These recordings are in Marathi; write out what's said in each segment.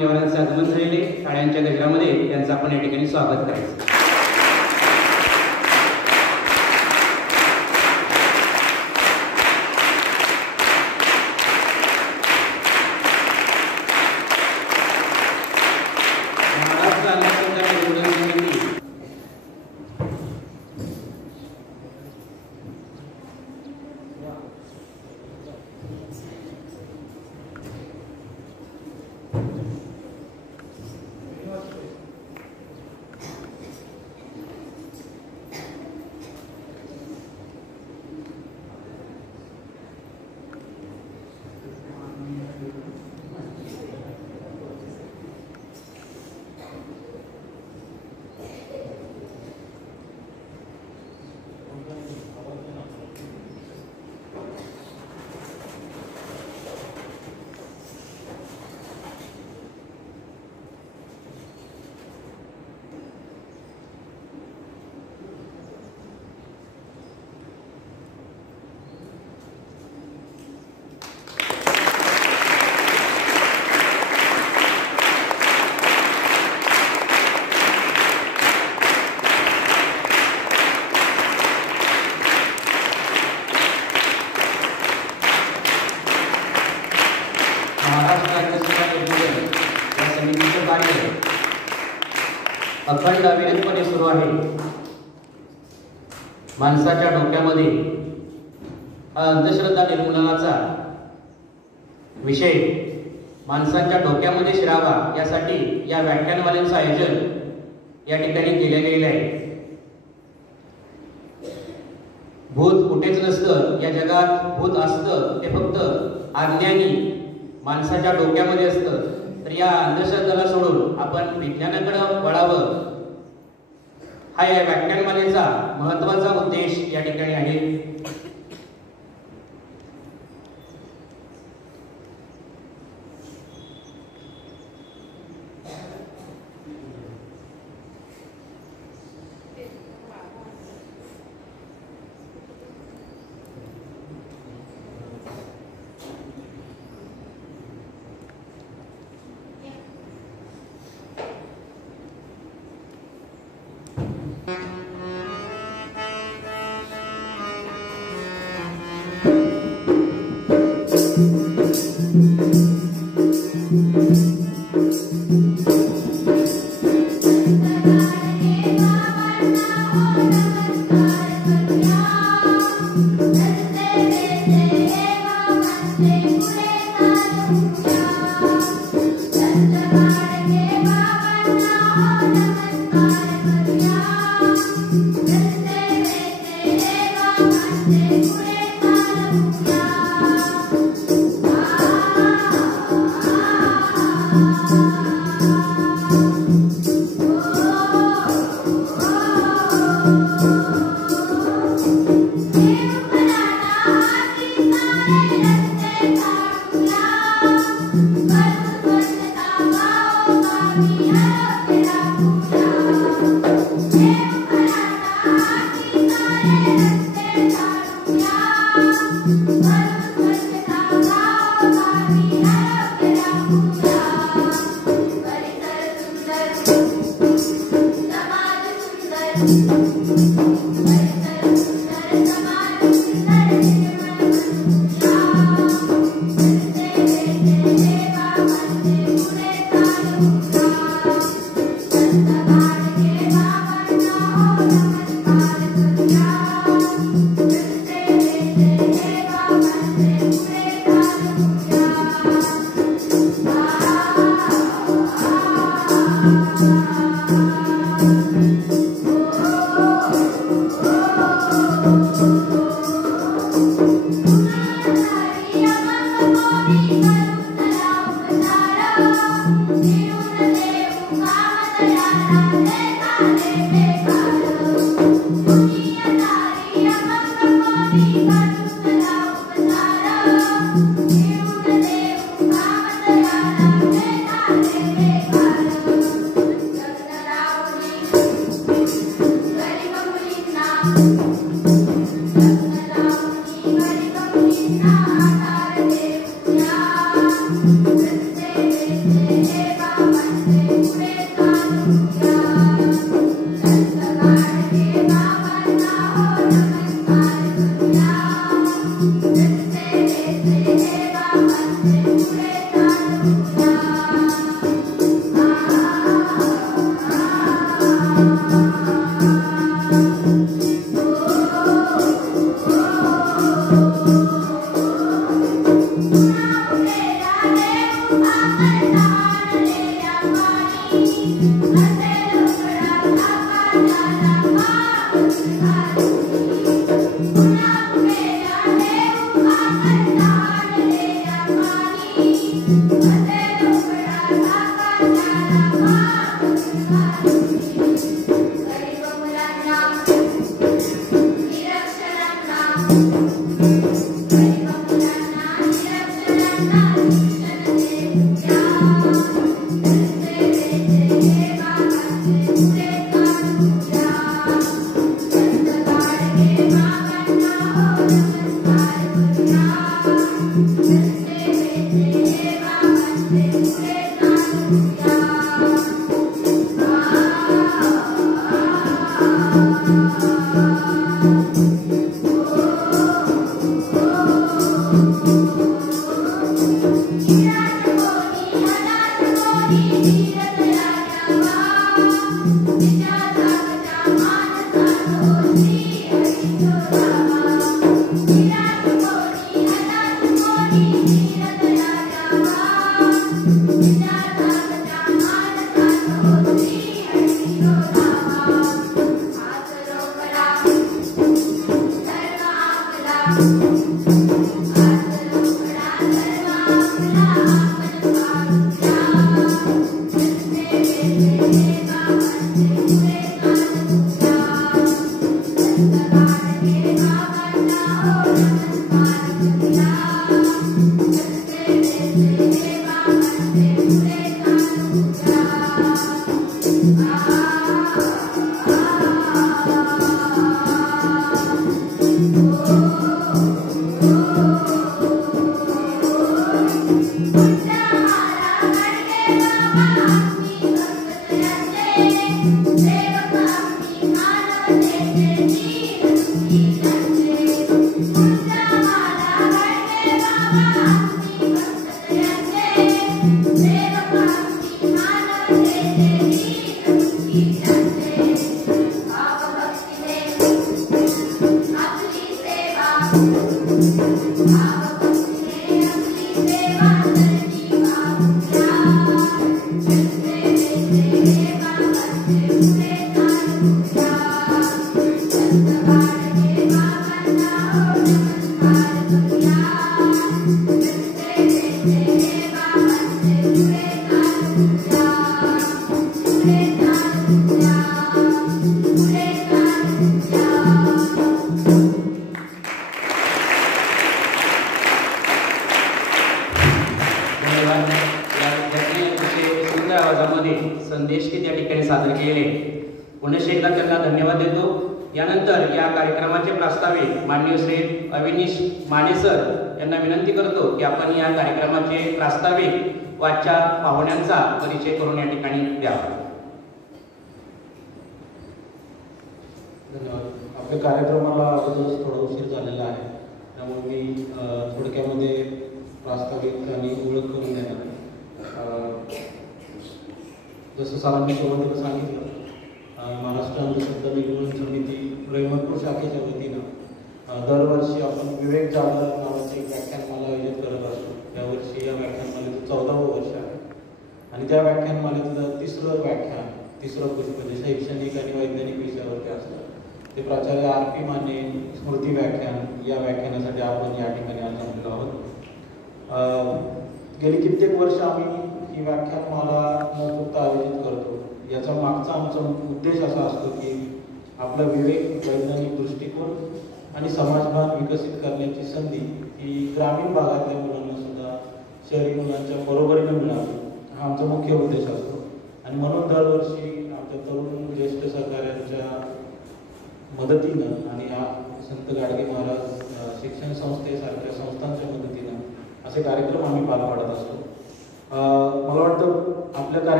मान्यवरांचं आगमन झालेले टाळ्यांच्या गजरामध्ये त्यांचं आपण या ठिकाणी स्वागत करायचं. अखंड अविरतपणे सुरू आहे. माणसाच्या डोक्यामध्ये हा अंधश्रद्धा निर्मूलनाचा विषय माणसांच्या डोक्यामध्ये शिरावा यासाठी या व्याख्यानमालेचं आयोजन या ठिकाणी केले गेलेले आहे. भूत कुठेच नसतं, या जगात भूत असतं ते फक्त अज्ञानी माणसाच्या डोक्यामध्ये असतं. तर या अंधश्रद्धेला सोडून आपण विज्ञानाकडे वळावं हा या व्याख्यानमालेचा महत्त्वाचा उद्देश या ठिकाणी आहे.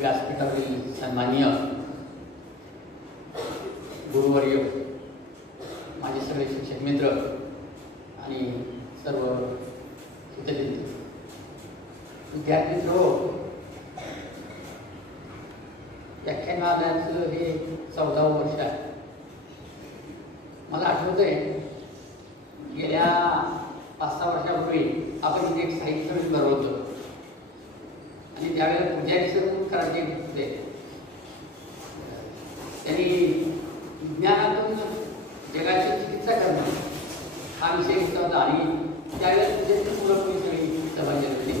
व्यासपीठावरील सन्माननीय गुरुवर्य, माझे सगळे शिक्षक मित्र आणि सर्व विद्यार्थी मित्र, व्याख्यानालयाचं हे 14वं वर्ष आहे. मला आठवतंय गेल्या 5-6 वर्षापूर्वी आपण इथे एक साहित्य संमेलन भरवलं होतं आणि त्यावेळेला पुजारी सर कराटे होते. त्यांनी विज्ञानातून जगाची चिकित्सा करणं हा विषय घेतला होता आणि त्यावेळेला पुजारी मुलं मुली सगळी सहभागी झाली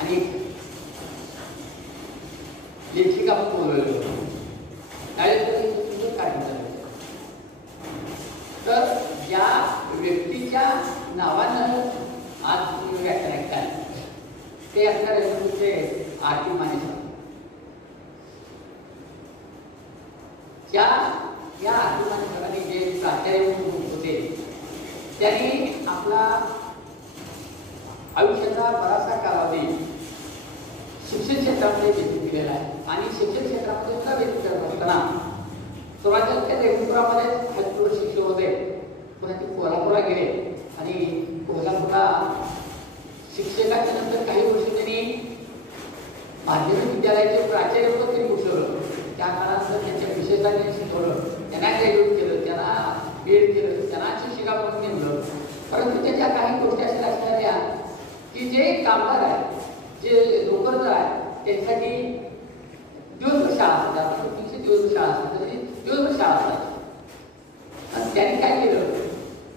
आणि लेखिका आपण बोलवलेलं होतं. त्यावेळेस काय झालं तर या व्यक्तीच्या नावानं आज तुम्ही व्याख्यान ऐकताय ते असणार तुमचे आरती माने या आरती माने सरांनी जे प्राचार्य होते त्यांनी आपला आयुष्याचा बराचसा कालावधी शिक्षण क्षेत्रामध्ये व्यतीत दिलेला आहे आणि शिक्षण क्षेत्रामध्ये सुद्धा व्यतीत करत असताना सुरुवातीला त्या रेणुपुरामध्ये हायस्कूल शिक्षक होते, पुन्हा ते कोल्हापूरला गेले आणि कोल्हापूरला शिक्षकाच्या नंतर काही वर्ष त्यांनी माध्यमिक विद्यालयाचे प्राचार्य पद त्यांनी भूषवलं. त्या काळानंतर त्यांच्या विशेषांनी शिकवलं, त्यांना ग्रॅज्युएट केलं, त्यांना बीएड केलं, त्यांना शिक्षिका म्हणून नेमलं. परंतु त्याच्या काही गोष्टी अशा असणाऱ्या की जे कामगार आहेत, जे नोकरदार आहेत, त्यांच्यासाठी दिवसभर शाळा असतात, दिवसभर शाळा असतात, दिवसभर शाळा असतात. आणि त्यांनी काय केलं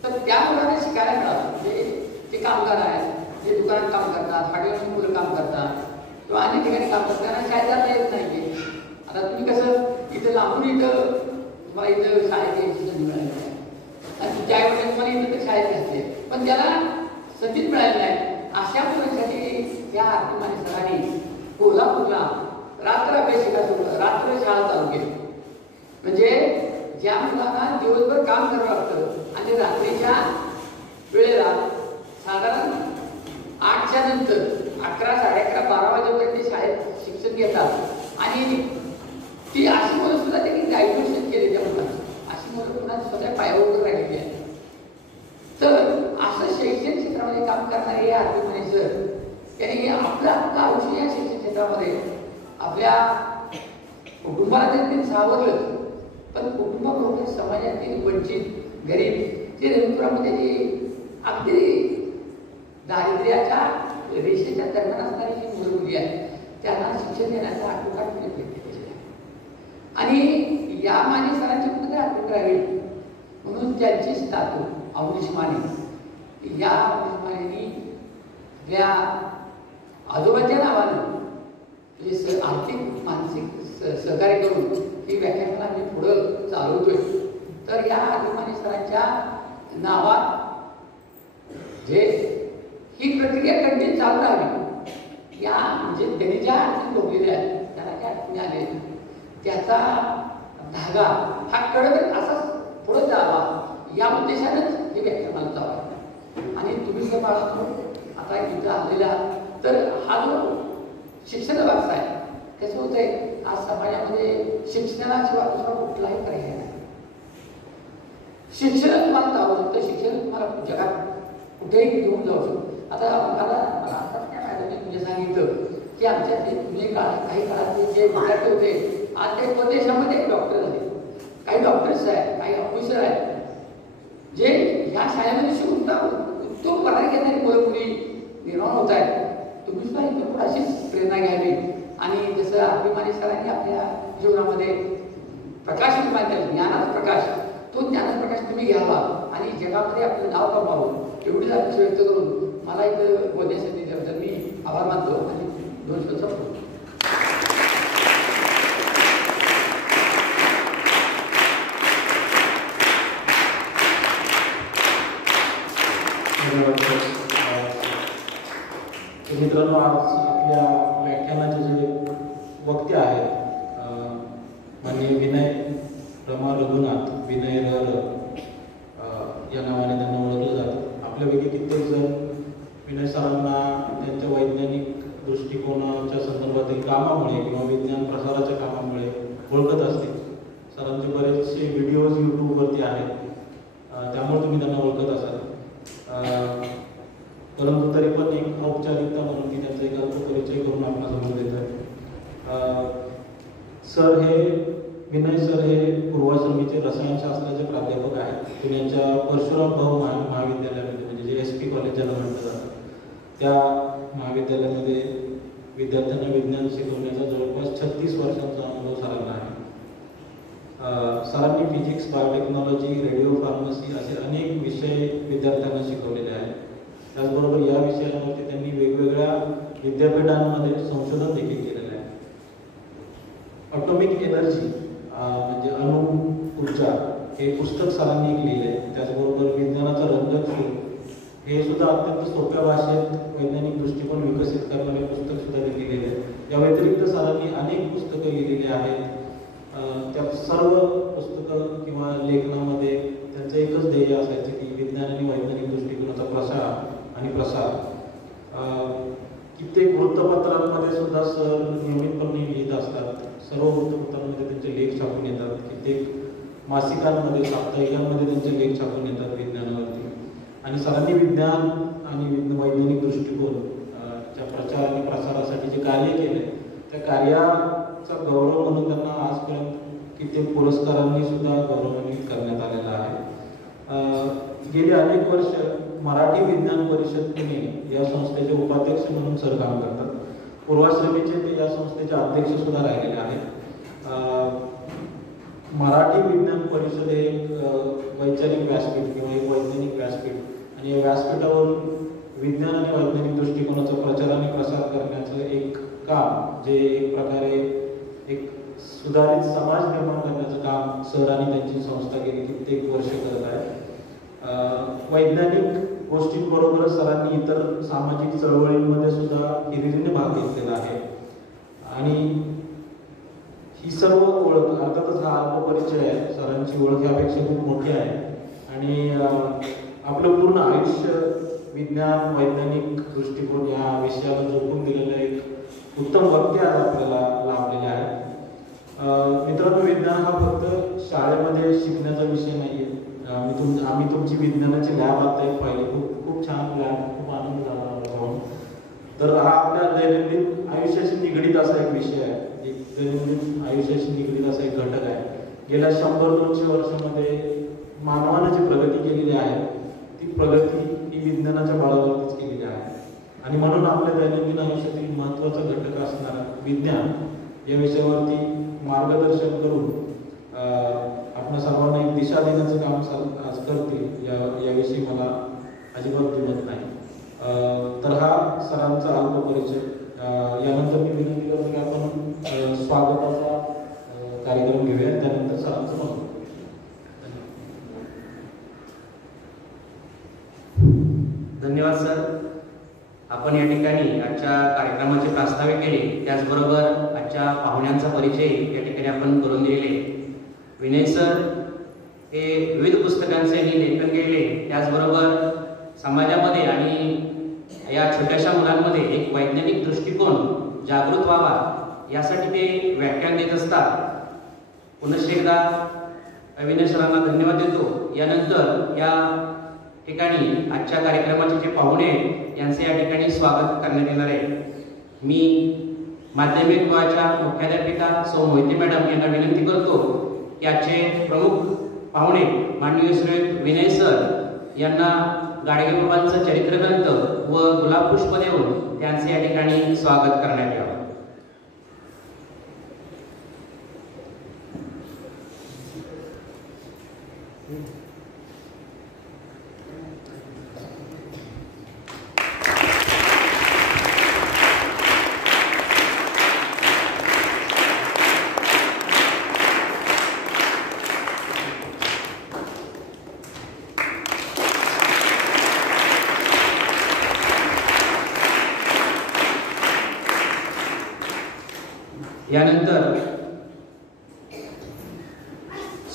तर त्या मुलांना शिकायला मिळालं. म्हणजे जे कामगार आहेत, जे दुकानात काम करतात, हार्डवेअरची मुलं काम करतात किंवा अनेक ठिकाणी काम करतात, त्यांना शाळेत जाता येत नाही. आता तुम्ही कसं इथं लांबून इथं तुम्हाला इथं शाळेत यायची संधी मिळाली आहे आणि ज्या वेळेला तुम्हाला इथं तर शाळेत घातली, पण त्याला संधीच मिळाली नाही. अशा मुलांसाठी या आरती माने सरांनी कोल्हापूरला रात्र अभ्यास शिकायचं, रात्र शाळा चालू केली. म्हणजे ज्या मुलांना दिवसभर काम करावं लागतं आणि रात्रीच्या वेळेला साधारण 8च्या नंतर 11, 11:30, 12 वाजेपर्यंत शाळेत शिक्षण घेतात आणि ती अशी मुलं सुद्धा त्यांनी ग्रॅज्युएशन केले त्या मुलांना. अशी मुलं पुन्हा स्वतः पायावर राहिलेली आहेत. तर असं शैक्षणिक क्षेत्रामध्ये काम करणारे हे आरती माने सर त्यांनी आपलं आयुष्य या शिक्षण क्षेत्रामध्ये आपल्या कुटुंबाला त्यांनी सावरलं, पण कुटुंबाबरोबर समाजातील वंचित गरीब जे रेणुपुरामध्ये जी अगदी दारिद्र्याच्या रेषेच्या दरम्यान असणारी जी मुलं मुली आहेत त्यांना शिक्षण देण्याचा आटोकाट प्रयत्न केलेला आहे. आणि या माने सरांच्या मध्ये आटोकाट राहील म्हणून त्यांची स्थापना अवनीश माने या अवनीश मानेनी आपल्या आजोबाच्या नावानं म्हणजे आर्थिक मानसिक सहकार्य करून ही व्याख्यानाला आम्ही पुढं चालवतोय. तर या आरती माने सरांच्या नावात जे ही प्रक्रिया कंटिन्यू चालू राहावी, या म्हणजे त्यांनी ज्या अडचणी भोगलेल्या आहेत, त्याला ज्या अडचणी आले त्याचा धागा हा कडक असाच पुढे जावा या उद्देशानेच हे व्याख्यानाला जावं. आणि तुम्ही जर आता इथं आलेला तर हा जो शिक्षण व्यवस्था आहे कसं होतंय आज समाजामध्ये शिक्षणाशिवाय दुसरा कुठलाही पर्याय नाही. शिक्षण तुम्हाला जाऊ शकतं, शिक्षण तुम्हाला जगात कुठेही घेऊन जाऊ शकतो. आता मला आताच काय मॅडमने म्हणजे सांगितलं की आमच्या ते जुने काही काळातले जे विद्यार्थी होते आज ते परदेशामध्ये डॉक्टर झाले, काही डॉक्टर्स आहेत, काही ऑफिसर आहेत जे ह्या शाळेमध्ये शिकून उत्तम पगार घेणारी मुलं मुली निर्माण होत आहेत. तुम्ही सुद्धा इथं पण अशीच प्रेरणा घ्यावी आणि जसं आरती माने सरांनी आपल्या जीवनामध्ये प्रकाश निर्माण केला, ज्ञानाचा प्रकाश, तो ज्ञानाचा प्रकाश तुम्ही घ्यावा आणि जगामध्ये आपलं नाव कमावं एवढीच अपेक्षा व्यक्त करून मला इथं बोलण्यासाठी दिल्याबद्दल मी आभार मानतो आणि 2 शब्द संपवतो. मित्रांनो, आज आपल्या व्याख्यानाचे जे वक्ते आहेत माननीय विनय रमा रघुनाथ, विनय या नावाने त्यांना ओळखलं जातं. आपल्यापैकी कित्येक जण विनय सरांना त्यांच्या वैज्ञानिक दृष्टिकोनाच्या संदर्भातील कामामुळे किंवा विज्ञान प्रसाराच्या कामामुळे ओळखत असतील. सरांचे बरेचसे व्हिडिओज यूट्यूबवरती आहेत, त्यामुळे तुम्ही त्यांना ओळखत असाल. परंतु तरी पण एक औपचारिकता म्हणून मी त्यांचा एक अल्प परिचय करून आपल्यासमोर देत आहे. सर हे विनय सर हे पूर्वाश्रमीचे रसायनशास्त्राचे प्राध्यापक आहेत. पुण्याच्या परशुराम भाऊ महाविद्यालयामध्ये म्हणजे जे SP कॉलेज ज्याला म्हटलं जातं त्या महाविद्यालयामध्ये विद्यार्थ्यांना विज्ञान शिकवण्याचा जवळपास 36 वर्षांचा अनुभव सरांना आहे. सरांनी फिजिक्स, बायोटेक्नॉलॉजी, रेडिओ फार्मसी असे अनेक विषय विद्यार्थ्यांना शिकवलेले आहेत. त्याचबरोबर या विषयांवरती त्यांनी वेगवेगळ्या विद्यापीठांमध्ये संशोधन देखील केलेलं आहे. ऑटोमिक एनर्जी म्हणजे अणु ऊर्जा हे पुस्तक सरांनी एक लिहिले. त्याचबरोबर विज्ञानाचा रंगसूर हे सुद्धा अत्यंत सोप्या भाषेत वैज्ञानिक दृष्टिकोन विकसित करणारे पुस्तक सुद्धा त्यांनी लिहिले आहे. या व्यतिरिक्त सरांनी अनेक पुस्तकं लिहिलेली आहेत. त्या सर्व पुस्तकं किंवा लेखनामध्ये त्यांचं एकच ध्येय असायचं की विज्ञान आणि वैज्ञानिक दृष्टिकोनाचा प्रसार. कित्येक वृत्तपत्रांमध्ये सुद्धा सर नियमितपणे लिहित असतात. सर्व वृत्तपत्रांमध्ये त्यांचे लेख छापून येतात. कित्येक मासिकांमध्ये, साप्ताहिकांमध्ये त्यांचे लेख छापून येतात विज्ञानावरती. आणि सरांनी विज्ञान आणि वैज्ञानिक दृष्टिकोन च्या प्रचार आणि प्रसारासाठी जे कार्य केले त्या कार्याचा गौरव म्हणून त्यांना आजपर्यंत कित्येक पुरस्कारांनी सुद्धा गौरवान्वित करण्यात आलेला आहे. गेली अनेक वर्ष मराठी विज्ञान परिषद पुणे या संस्थेचे उपाध्यक्ष म्हणून सर काम करतात. पूर्वाश्रमीचे ते या संस्थेचे अध्यक्ष सुद्धा राहिलेले आहेत. मराठी विज्ञान परिषद हे एक वैचारिक व्यासपीठ किंवा एक वैज्ञानिक व्यासपीठ आणि या व्यासपीठावरून विज्ञान आणि वैज्ञानिक दृष्टिकोनाचा प्रचार आणि प्रसार करण्याचं एक काम जे एक प्रकारे एक सुधारित समाज निर्माण करण्याचं काम सर आणि त्यांची संस्था गेली कित्येक वर्ष करत आहे. वैज्ञानिक गोष्टींबरोबरच सरांनी इतर सामाजिक चळवळींमध्ये सुद्धा हिरिरीने भाग घेतलेला आहे. आणि ही सर्व ओळख अर्थातच हा अल्पपरिचय आहे. सरांची ओळख यापेक्षा खूप मोठी आहे. आणि आपलं पूर्ण आयुष्य विज्ञान वैज्ञानिक दृष्टिकोन या विषयाला झोकून दिलेलं एक उत्तम वक्ते आज आपल्याला लाभलेले आहे. मित्रांनो, विज्ञान हा फक्त शाळेमध्ये शिकण्याचा विषय नाही आहे. आम्ही तुमची विज्ञानाची लॅब आता एक पाहिली. खूप छान लॅब, खूप आनंद झाला. तर हा आपल्या दैनंदिन आयुष्याशी निगडीत असा एक विषय आहे. एक दैनंदिन आयुष्याशी निगडीत असा एक घटक आहे. गेल्या 100-200 वर्षामध्ये मानवानं जी प्रगती केलेली आहे ती प्रगती ही विज्ञानाच्या बळावरतीच केलेली आहे. आणि म्हणून आपल्या दैनंदिन आयुष्यातील महत्त्वाचा घटक असणारा विज्ञान या विषयावरती मार्गदर्शन करून आपण सर्वांना एक दिशा देण्याचं काम आज करतील याविषयी मला अजिबात दुमत नाही. तर हा सरांचा अल्पपरिचय. यानंतर मी विनंती करतो की आपण स्वागताचा कार्यक्रम घेऊया. त्यानंतर सरांचं मत. धन्यवाद सर. आपण या ठिकाणी आजच्या कार्यक्रमाचे प्रास्ताविक केले. त्याचबरोबर आजच्या पाहुण्यांचा परिचय या ठिकाणी आपण करून दिलेले. विनय सर हे विविध पुस्तकांचे लेखन केले. त्याचबरोबर समाजामध्ये आणि या छोट्याशा मुलांमध्ये एक वैज्ञानिक दृष्टिकोन जागृत व्हावा यासाठी ते व्याख्यान देत असतात. पुनश्च एकदा विनय सरांना धन्यवाद देतो. यानंतर या ठिकाणी आजच्या कार्यक्रमाचे जे पाहुणे यांचे या ठिकाणी स्वागत करण्यात येणार आहे. मी माध्यमिक विभागाच्या मुख्याध्यापिका सौ मोहिते मॅडम यांना विनंती करतो की आजचे प्रमुख पाहुणे माननीय श्री विनय सर यांना गाडगेबाबांचं चरित्रग्रंथ व गुलाबपुष्प देऊन त्यांचे या ठिकाणी स्वागत करण्यात यावं. यानंतर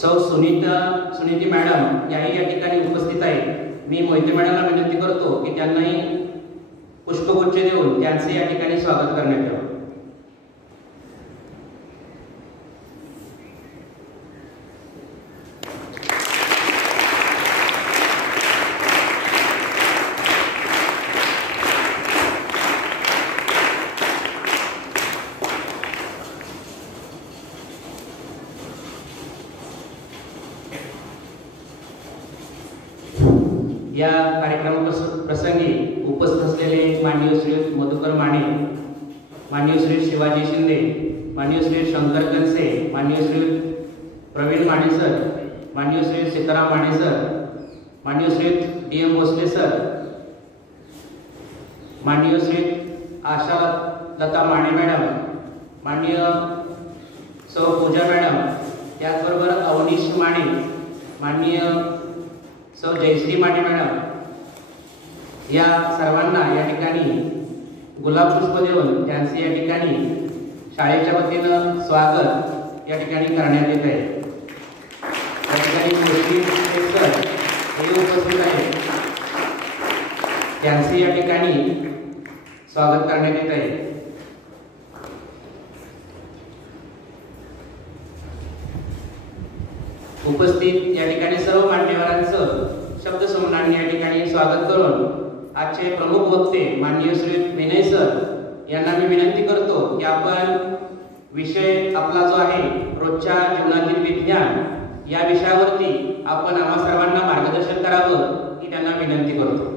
सौ सुनीती मॅडम याही या ठिकाणी उपस्थित आहेत. मी मोहिते मॅडमला विनंती करतो की त्यांनाही पुष्पगुच्छ देऊन त्यांचे या ठिकाणी स्वागत करण्यात यावं. या प्रसंगी उपस्थित असलेले माननीय श्री मधुकर माने, माननीय श्री शिवाजी शिंदे, माननीय श्री शंकर कनसे, माननीय श्री प्रवीण माने सर, माननीय श्री सीताराम माने सर, माननीय श्री DM भोसले सर, माननीय श्री आशा लता माने मॅडम, माननीय सौ पूजा मॅडम, त्याचबरोबर अवनीश माने, माननीय सौ जयश्री माने मॅडम, या सर्वांना या ठिकाणी गुलाब पुष्प देऊन त्यांचे या ठिकाणी शाळेच्या वतीनं स्वागत या ठिकाणी करण्यात येत आहे. या ठिकाणी गोष्टी सर हे उपस्थित आहेत, त्यांचे या ठिकाणी स्वागत करण्यात येत आहे. उपस्थित या ठिकाणी सर्व मान्यवरांचं शब्दसमूहाने या ठिकाणी स्वागत करून आजचे प्रमुख वक्ते माननीय श्री विनय सर यांना मी विनंती करतो की आपण विषय आपला जो आहे रोजच्या जीवनातील विज्ञान या विषयावरती आपण आम्हा सर्वांना मार्गदर्शन करावं ही त्यांना विनंती करतो.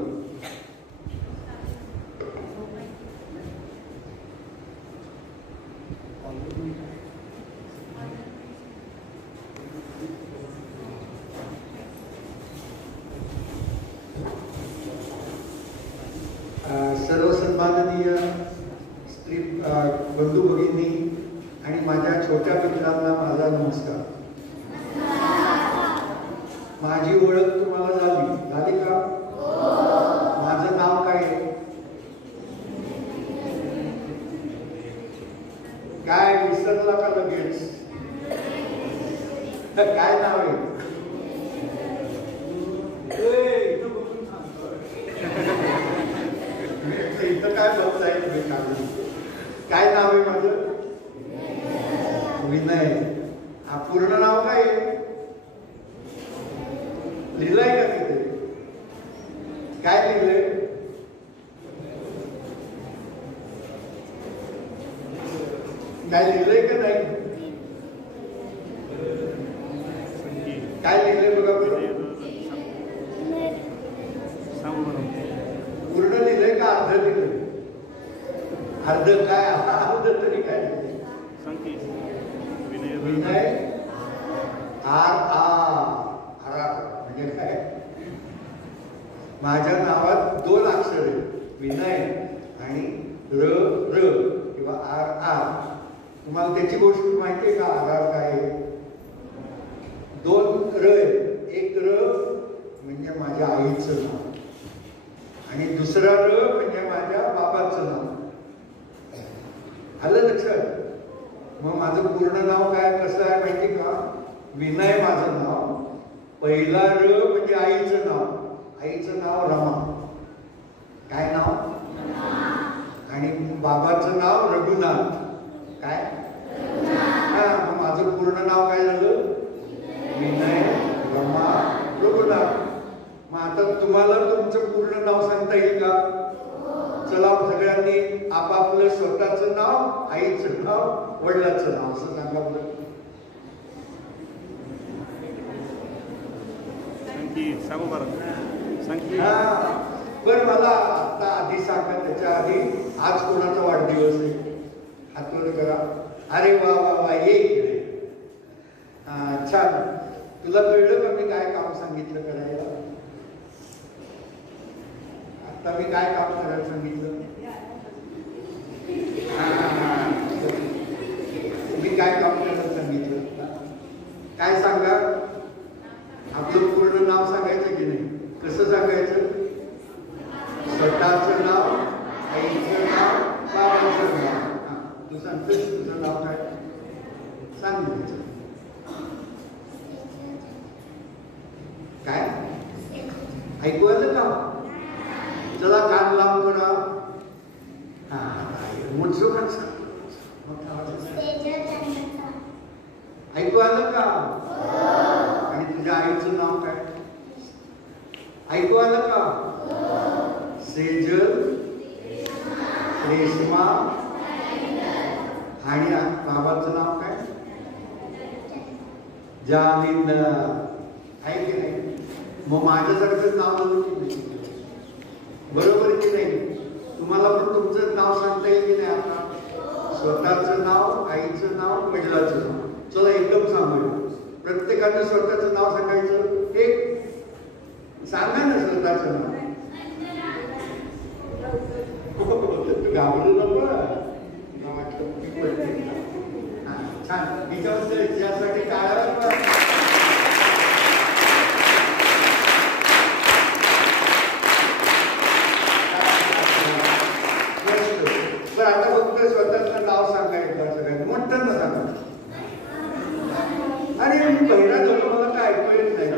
सर्व सन्माननीय स्त्री बंधू भगिनी आणि माझ्या छोट्या मित्रांना माझा नमस्कार. माझी ओळख तुम्हाला झाली का? माझं नाव काय आहे? काय विसरला का लगेच? काय नाव आहे? इथं काय बघताय तुम्ही? काय नाव आहे माझं? विनय. हा पूर्ण नाव काय आहे? लिहिलंय का तिथे? काय लिहिलंय? काय लिहिलंय का नाही? काय लिहिलंय बघा बरं. पूर्ण लिहिलंय का अर्ध लिहिलंय? अर्ध काय? अर्ध तरी काय लिहिलंय? विनय म्हणजे काय? माझ्या नावात 2 अक्षर आहेत, विनय आणि र किंवा R. तुम्हाला त्याची गोष्ट माहिती आहे का? R काय आहे? 2 र. एक र म्हणजे माझ्या आईचं नाव आणि दुसरा र म्हणजे माझ्या बाबाचं नाव. आलं लक्षात? मग माझं पूर्ण नाव काय कसं आहे माहिती का? विनय माझं नाव, पहिला र म्हणजे आईचं नाव, आईचं नाव रमा. काय नाव? आणि बाबाचं नाव रघुनाथ. काय? मग माझं पूर्ण नाव काय झालं? विनय रमा रघुनाथ. मग आता तुम्हाला तुमचं पूर्ण नाव सांगता येईल का? चला सगळ्यांनी आपापलं स्वतःचं नाव, आईचं नाव, वडिलांचं नाव असं सांगा बरं. पण मला आता आधी सांगा, त्याच्या आधी आज कोणाचा वाढदिवस आहे? हात वर करा. अरे वा वा वा, ये इकडे. छान. तुला कळलं का मी काय काम सांगितलं करायला? आता मी काय काम करायला सांगितलं? मी काय काम करायला सांगितलं? काय सांगा? आपलं पूर्ण नाव सांगायचं की नाही? कसं सांगायचं? स्वतःचं नाव, आईचं नाव, बाबाचं नाव. तू सांगतोस तुझं नाव काय? सांग. काय ऐकू आलं का? चला कान लांब करा. ऐकू आलं का? आणि तुझ्या आईचं नाव काय? ऐकू आलं का? सेजल, रेश्मा. आणि बाबाचं नाव काय? जालिंदर. आहे की नाही? मग माझ्यासारखं नाव नव्हतं की नाही? बरोबर की नाही? तुम्हाला पण तुमचं नाव सांगता येईल की नाही? आता स्वतःचं नाव, आईचं नाव, वडिलांचं नाव. चला एकदम सांगूया. प्रत्येकाने स्वतःचं नाव सांगायचं. एक सांगा ना स्वतःचं नाव. घाबरू नको. छान. यासाठी काय पण आता फक्त स्वतःचं नाव सांगायचं सगळ्यांनी मोठ्यांना सांगा. अरे मी पहिला झालो, मला काय ऐकू येत नाही.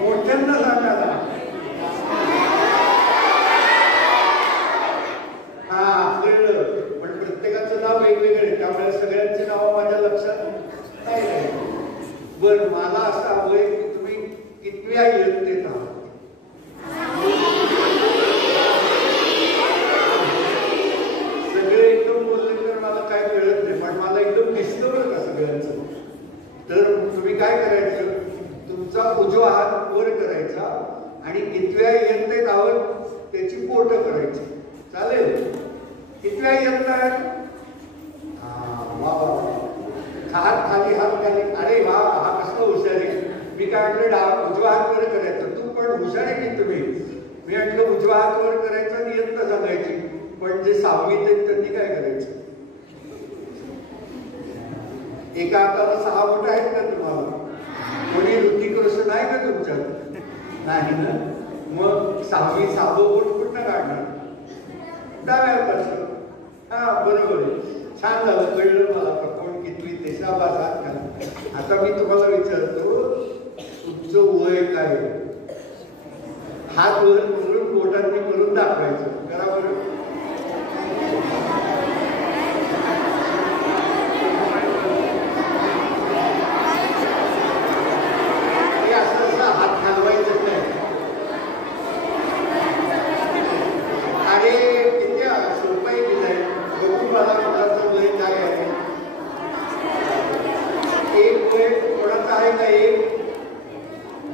मोठ्यांना सांगा. हा कळलं. पण प्रत्येकाचं नाव वेगवेगळे, त्यामुळे सगळ्यांची नावं माझ्या लक्षात नाही. बरं, मला असं हवंय की तुम्ही कितव्या इयत्तेत आहात? काय कळत नाही, पण मला एकदम दिसतं बरं का सगळ्यांचं. तर तुम्ही काय करायचं, तुमचा उजवा हात वर करायचा आणि कितव्या इयत्तेत आहोत त्याची बोटं करायची. चालेल? कितव्या इयत्तेत? हात खाली, हात खाली. अरे वा, हा कसला हुशार आहे. मी काय म्हटलं उजवा हात वर करायचा. तू पण हुशार आहे की तुम्ही. मी म्हटलं उजवा हात वर करायचा आणि इयत्ता सांगायची. पण जे 6वीत आहेत त्यांनी काय करायचं? एका हाताला 6 बोटं आहेत का तुम्हाला? कोणी ऋतिक रोशन आहे का तुमच्यात? नाही ना. मग 6वी 6वं बोट कुठनं काढणार? डाव्या हाताचं. हा बरोबर आहे. छान झालं, कळलं मला कोण कितवी ते. शाबास. आता मी तुम्हाला विचारतो, तुमचं वय काय? हात वर करून बोटांनी करून दाखवायचं. करा बरं. हात घालवायचं नाही. अरे किती सोपाई दिलाय. बघू मला कोणाचं वय काय आहे. एक वय कोणाचं आहे का? 1,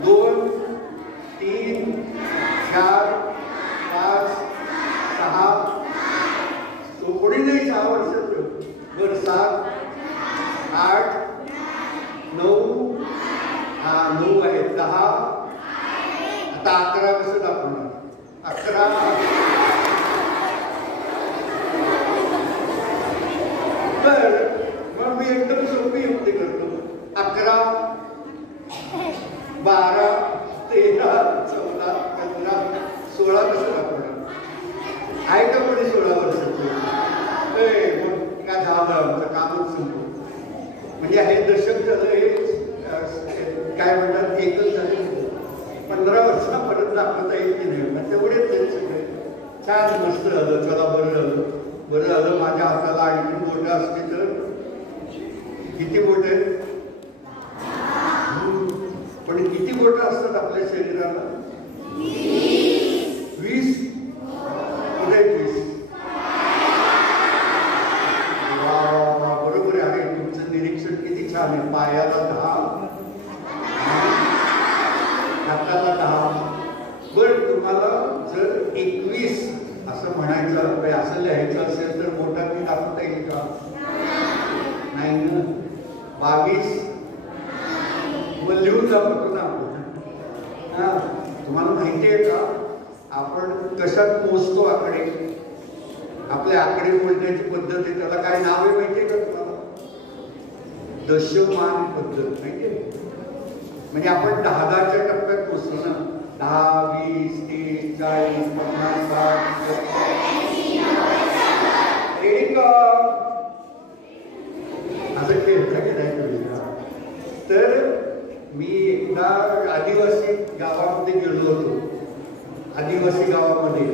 2, 3, 4, 5, 6. तो कोणी नाही 6 वर्षाचं. बरं 7, 8, 9. हा 9 आहे. 10. आता 11 कसं दाखवणार? 11. तर मग मी एकदम सोपी युक्ती करतो. 11, 12, 13, 14, 15, 16 कसं दाखवणार? आहे का कोणी 16 वर्षाचं? मग काय झालं, आमचं कामच संपलं. म्हणजे हे दशक झालं. हे काय म्हणतात, एकच झाले. 15 वर्षापर्यंत दाखवता येईल की नाही? मग तेवढेच आहेत सगळे. छान, मस्त झालं. चला बरं झालं. बरं झालं माझ्या हाताला आणखी बोटं असते तर. किती बोट आहेत? पण किती बोटं असतात आपल्या शरीराला? 20. कुठे 20? बरोबर आहे. तुमचं निरीक्षण किती छान आहे. पायाला 10, हाताला 10. बरं, तुम्हाला जर 21 असं म्हणायचं, असं लिहायचं असेल तर बोटांनी दाखवता येईल का? नाही ना. 22 मग लिहून दाखवतो ना आपण. हा, तुम्हाला माहिती आहे का आपण कशात मोजतो आकडे? आपल्या आकडे मोजण्याची पद्धत आहे, त्याला काय नाव आहे माहिती आहे का तुम्हाला? दशमान पद्धत. माहिती आहे? म्हणजे आपण 10च्या टप्प्यात पोचलो ना. 10, 20, 30, 40, 50, 60. रेडी का? असं खेळता की नाही तुम्ही? तर मी एकदा आदिवासी गावामध्ये गेलो होतो. आदिवासी गावामध्ये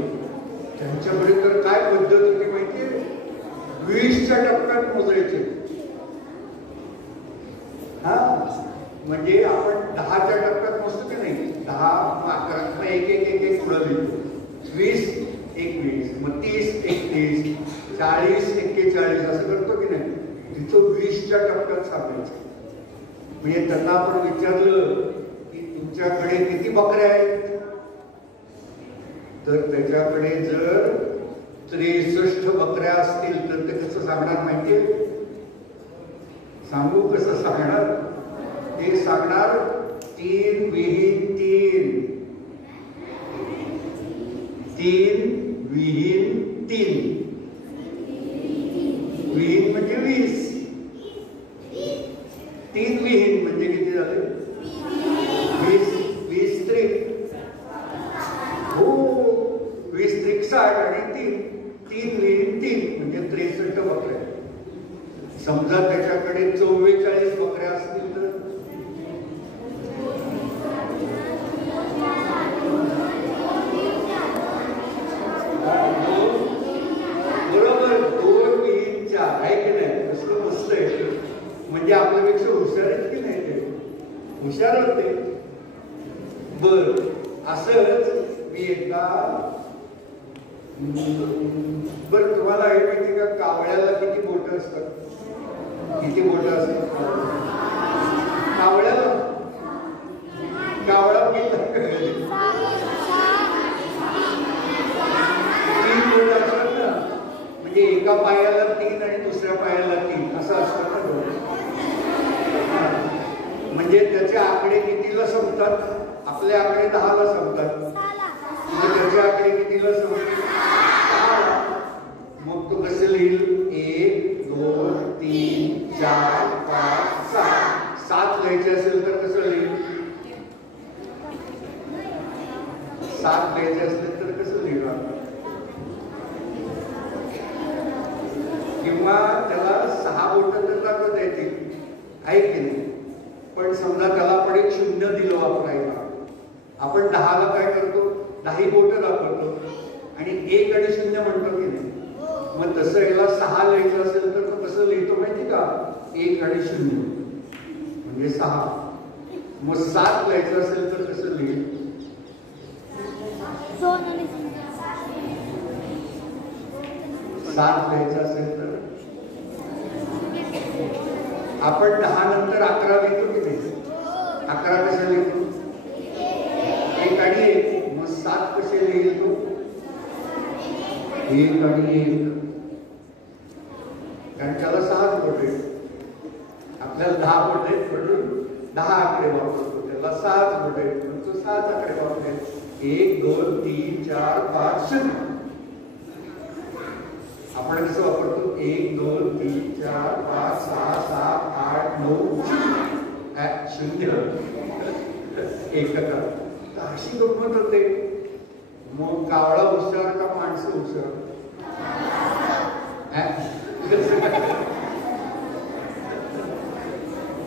त्यांच्याकडे तर काय पद्धत होती माहितीये? 20च्या टप्प्यात मोजायचे. हा, म्हणजे आपण 10च्या टप्प्यात मोजतो की नाही? 10, 11, मग एक पुढे लिहितो. 20, 21, मग 30, 31, 40, 41 असं करतो की नाही? तिथं 20च्या टप्प्यात सापडायचं. म्हणजे त्यांना आपण विचारलं की तुमच्याकडे किती बकऱ्या आहेत? तर त्याच्याकडे जर 63 बकऱ्या असतील तर ते कसं सांगणार माहितीये? सांगू कसं सांगणार? ते सांगणार 3 विहीन 3. 3 विहीन 3. विहीन म्हणजे 20. 3 विहीन म्हणजे किती झाले? 20 त्रिक. हो, 20 त्रिक 60 आणि 3 विहीन 3 म्हणजे 63 बकऱ्या. समजा त्याच्याकडे 44 बकऱ्या असतील तर बरोबर 2 विहीन 4 आहे की नाही? कसलं मस्त आहे. म्हणजे आपल्यापेक्षा हुशार आहेत की नाही? ते हुशार होते. बर, असंच मी एकदा बर तुम्हाला हे माहिती का कावळ्याला किती बोटं असतात? किती बोटं असतात कावळ्याला? कावळा किती 3 बोटं असतात ना. म्हणजे एका पायाला 3 आणि दुसऱ्या पायाला 3 असं असतं ना. म्हणजे त्याचे आकडे कितीला संपतात? आपले आकडे 10ला संपतात. त्याचे आकडे कितीला संपतात? 10ला. मग तो कसं लिहिल? 1 2 3 4 5 6. 7 लिहायचे असेल तर कसं लिहिल? 7 लिहायचे असेल तर कसं लिहिणार? किंवा त्याला 6 बोटं तर दाखवता येतील, आहे की नाही? पण समजा त्याला आपण एक 0 दिलं वापरायला. आपण 10ला काय करतो? 10 बोटं दाखवतो आणि 1 आणि 0 म्हणतो की नाही? मग तसं याला 6 लिहायचं असेल तर तो कसं लिहितो माहिती का? 1 आणि 0 म्हणजे 6. मग 7 लिहायचं असेल तर कसं लिहिल? 7 लिहायचं असेल तर आपण 10 नंतर 11 लिहितो की नाही? 11 कसे लिहितो? 1 आणि 1. मग 7 कसे लिहिल तो? 1 आणि 1. कारण त्याला 6 बोट आहेत. आपल्याला 10 बोट आहेत म्हणून 10 आकडे वापरतो. त्याला 6 बोट आहेत म्हणून तो 6 आकडे वापरेल. 1 2 3 4 5 0. आपण कसं वापरतो? 1 2 3 4 5 6 7 8 9 0 एकत्र. अशी गंमत होते. मग कावळा हुशार का माणसं हुशार?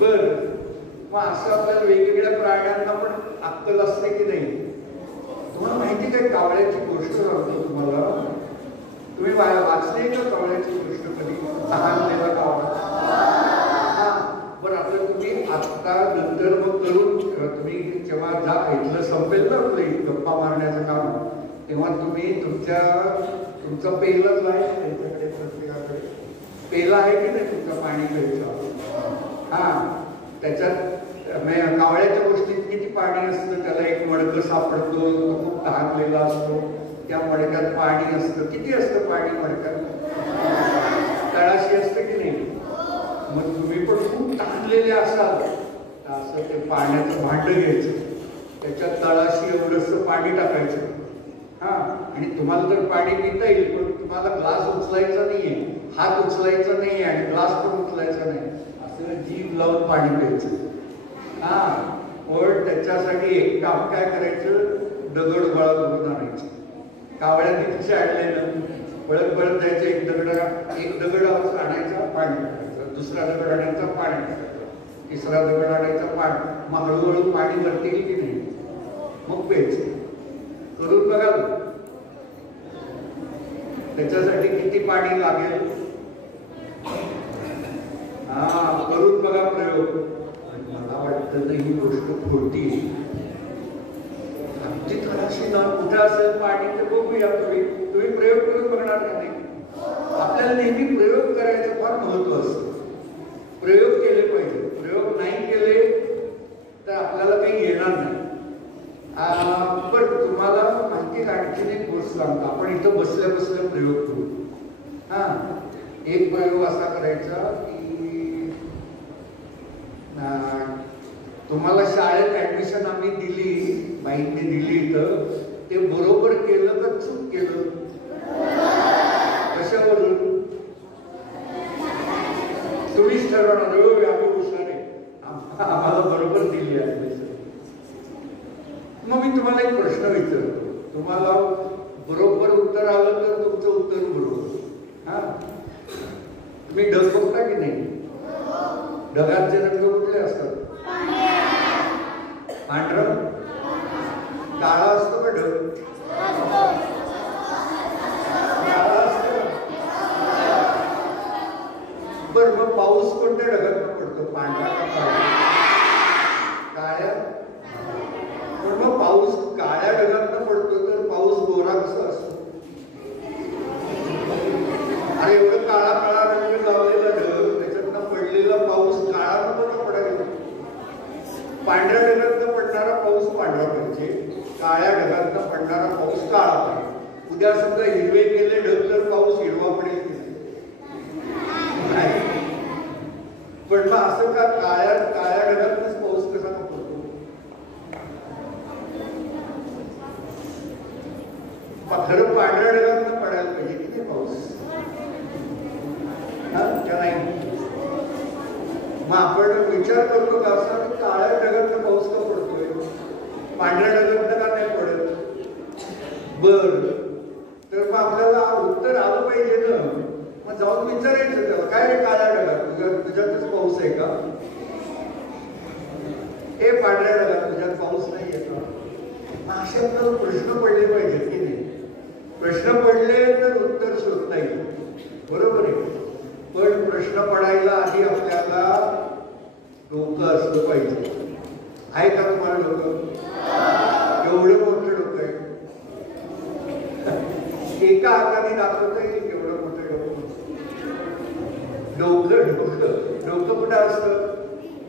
बर, मग असं आपल्याला वेगवेगळ्या प्राण्यांना पण अक्कल असते की नाही? तुम्हाला माहिती काय कावळ्याची गोष्ट सांगतो तुम्हाला. तुम्ही वाचले का कावळ्याची गोष्ट कधी? तहानलेला कावळा. बरं, आपलं तुम्ही आता नंतर मग करून तुम्ही जेव्हा इथलं संपेल ना आपलं गप्पा मारण्याचं काम, तेव्हा तुम्ही तुमचा पेलच आहे त्यांच्याकडे, प्रत्येकाकडे पेला आहे की नाही तुमचं पाणी प्यायचं? त्याच्यात कावळ्याच्या गोष्टीत किती पाणी असतं? त्याला एक मडकं सापडतो, खूप तहानलेला असतो. त्या मडक्यात पाणी असतं. किती असतं पाणी मडक्यात? तळाशी असतं की नाही? मग तुम्ही पण खूप तहानलेले असाल तर असं ते पाण्याचं भांड घ्यायचं, त्याच्यात तळाशी एवढंसं पाणी टाकायचं. आणि तुम्हाला तर पाणी पिता येईल, पण तुम्हाला ग्लास उचलायचा नाहीये, हात उचलायचा नाहीये आणि ग्लास पण उचलायचा नाही. असं जीभ लावून पाणी प्यायचं. पण त्याच्यासाठी एक काम काय करायचं? दगड गोळा करून आणायचं. कावळ्याने कसे आणलेलं? पळत पळत जायचं. एक दगड आणायचा, पाणी टाकायचं. दुसरा दगड आणायचा, पाणी टाकायचं. तिसरा दगड आणायचा, पाणी. मग हळूहळू पाणी वरती येईल की नाही? मग प्यायचं. करून बघा. त्याच्यासाठी किती पाणी लागेल? करून बघा प्रयोग. मला वाटतं ना ही गोष्ट खोटी. आमची तळाशी ना कुठे असेल पाणी तर बघूया. तुम्ही प्रयोग करून बघणार का नाही? आपल्याला नेहमी प्रयोग करायचं फार महत्व असतं. प्रयोग केले पाहिजे. प्रयोग नाही केले तर आपल्याला काही येणार नाही. सांगतो. आपण इथं बसल्या बसल्या प्रयोग करू. हा, एक प्रयोग असा करायचा की तुम्हाला शाळेत ऍडमिशन आम्ही दिली, माहिती दिली, तर ते बरोबर केलं का चूक केलं? कशावरून? तुम्हीच ठरवणार. आम्ही हुशार आहे, आम्हाला बरोबर दिली ऍडमिशन. मग मी तुम्हाला एक प्रश्न विचारतो. तुम्हाला बरोबर उत्तर आलं तर तुमचं उत्तर बरोबर. हा, तुम्ही ढग बघता की नाही? ढगांचे रंग कुठले असतात? पांढरं, काळा असतो का ढग? काळा असतो. बर, मग पाऊस कोणत्या ढगात पडतो? पांढरा का काळा? काळ्या. पण मग पाऊस काळ्या ढगात पडतो तर पाऊस गोरा कसा असतो? अरे एवढं काळा काळा रंग लावलेला ढग, त्याच्यातनं पडलेला पाऊस काळा नको पडायला. पांढऱ्या ढगातनं पडणारा पाऊस पांढरा पाहिजे, काळ्या ढगातनं पडणारा पाऊस काळा पाहिजे. उद्या समजा हिरवे केले ढग तर पाऊस हिरवा पडेल की नाही? पण मग असं का काळ्या काळ्या ढगातच पाऊस कसा का पडतो? खरं पांढऱ्या ढगातनं पडायला पाहिजे की नाही पाऊस? का नाही? मग आपण विचार करतो का असा काळ्या ढगातनं पाऊस का पडतोय, पांढऱ्या ढगातनं का नाही पडत? बर, तर मग आपल्याला उत्तर आलं पाहिजे ना. मग जाऊन विचारायचं त्याला, काय रे काळ्या ढगात तुझ्यातच पाऊस आहे का? हे पांढऱ्या ढगात तुझ्यात पाऊस नाही आहे का? असे आपल्याला प्रश्न पडले पाहिजेत की नाही? प्रश्न पडले तर उत्तर शोधता येईल, बरोबर आहे. पण प्रश्न पडायला आधी आपल्याला डोकं असलं पाहिजे. आहे का तुम्हाला डोकं? एवढं मोठं डोकं आहे. एका हाताने दाखवता येईल केवढं मोठं डोकं. डोकं डोकं डोकं कुठं असतं?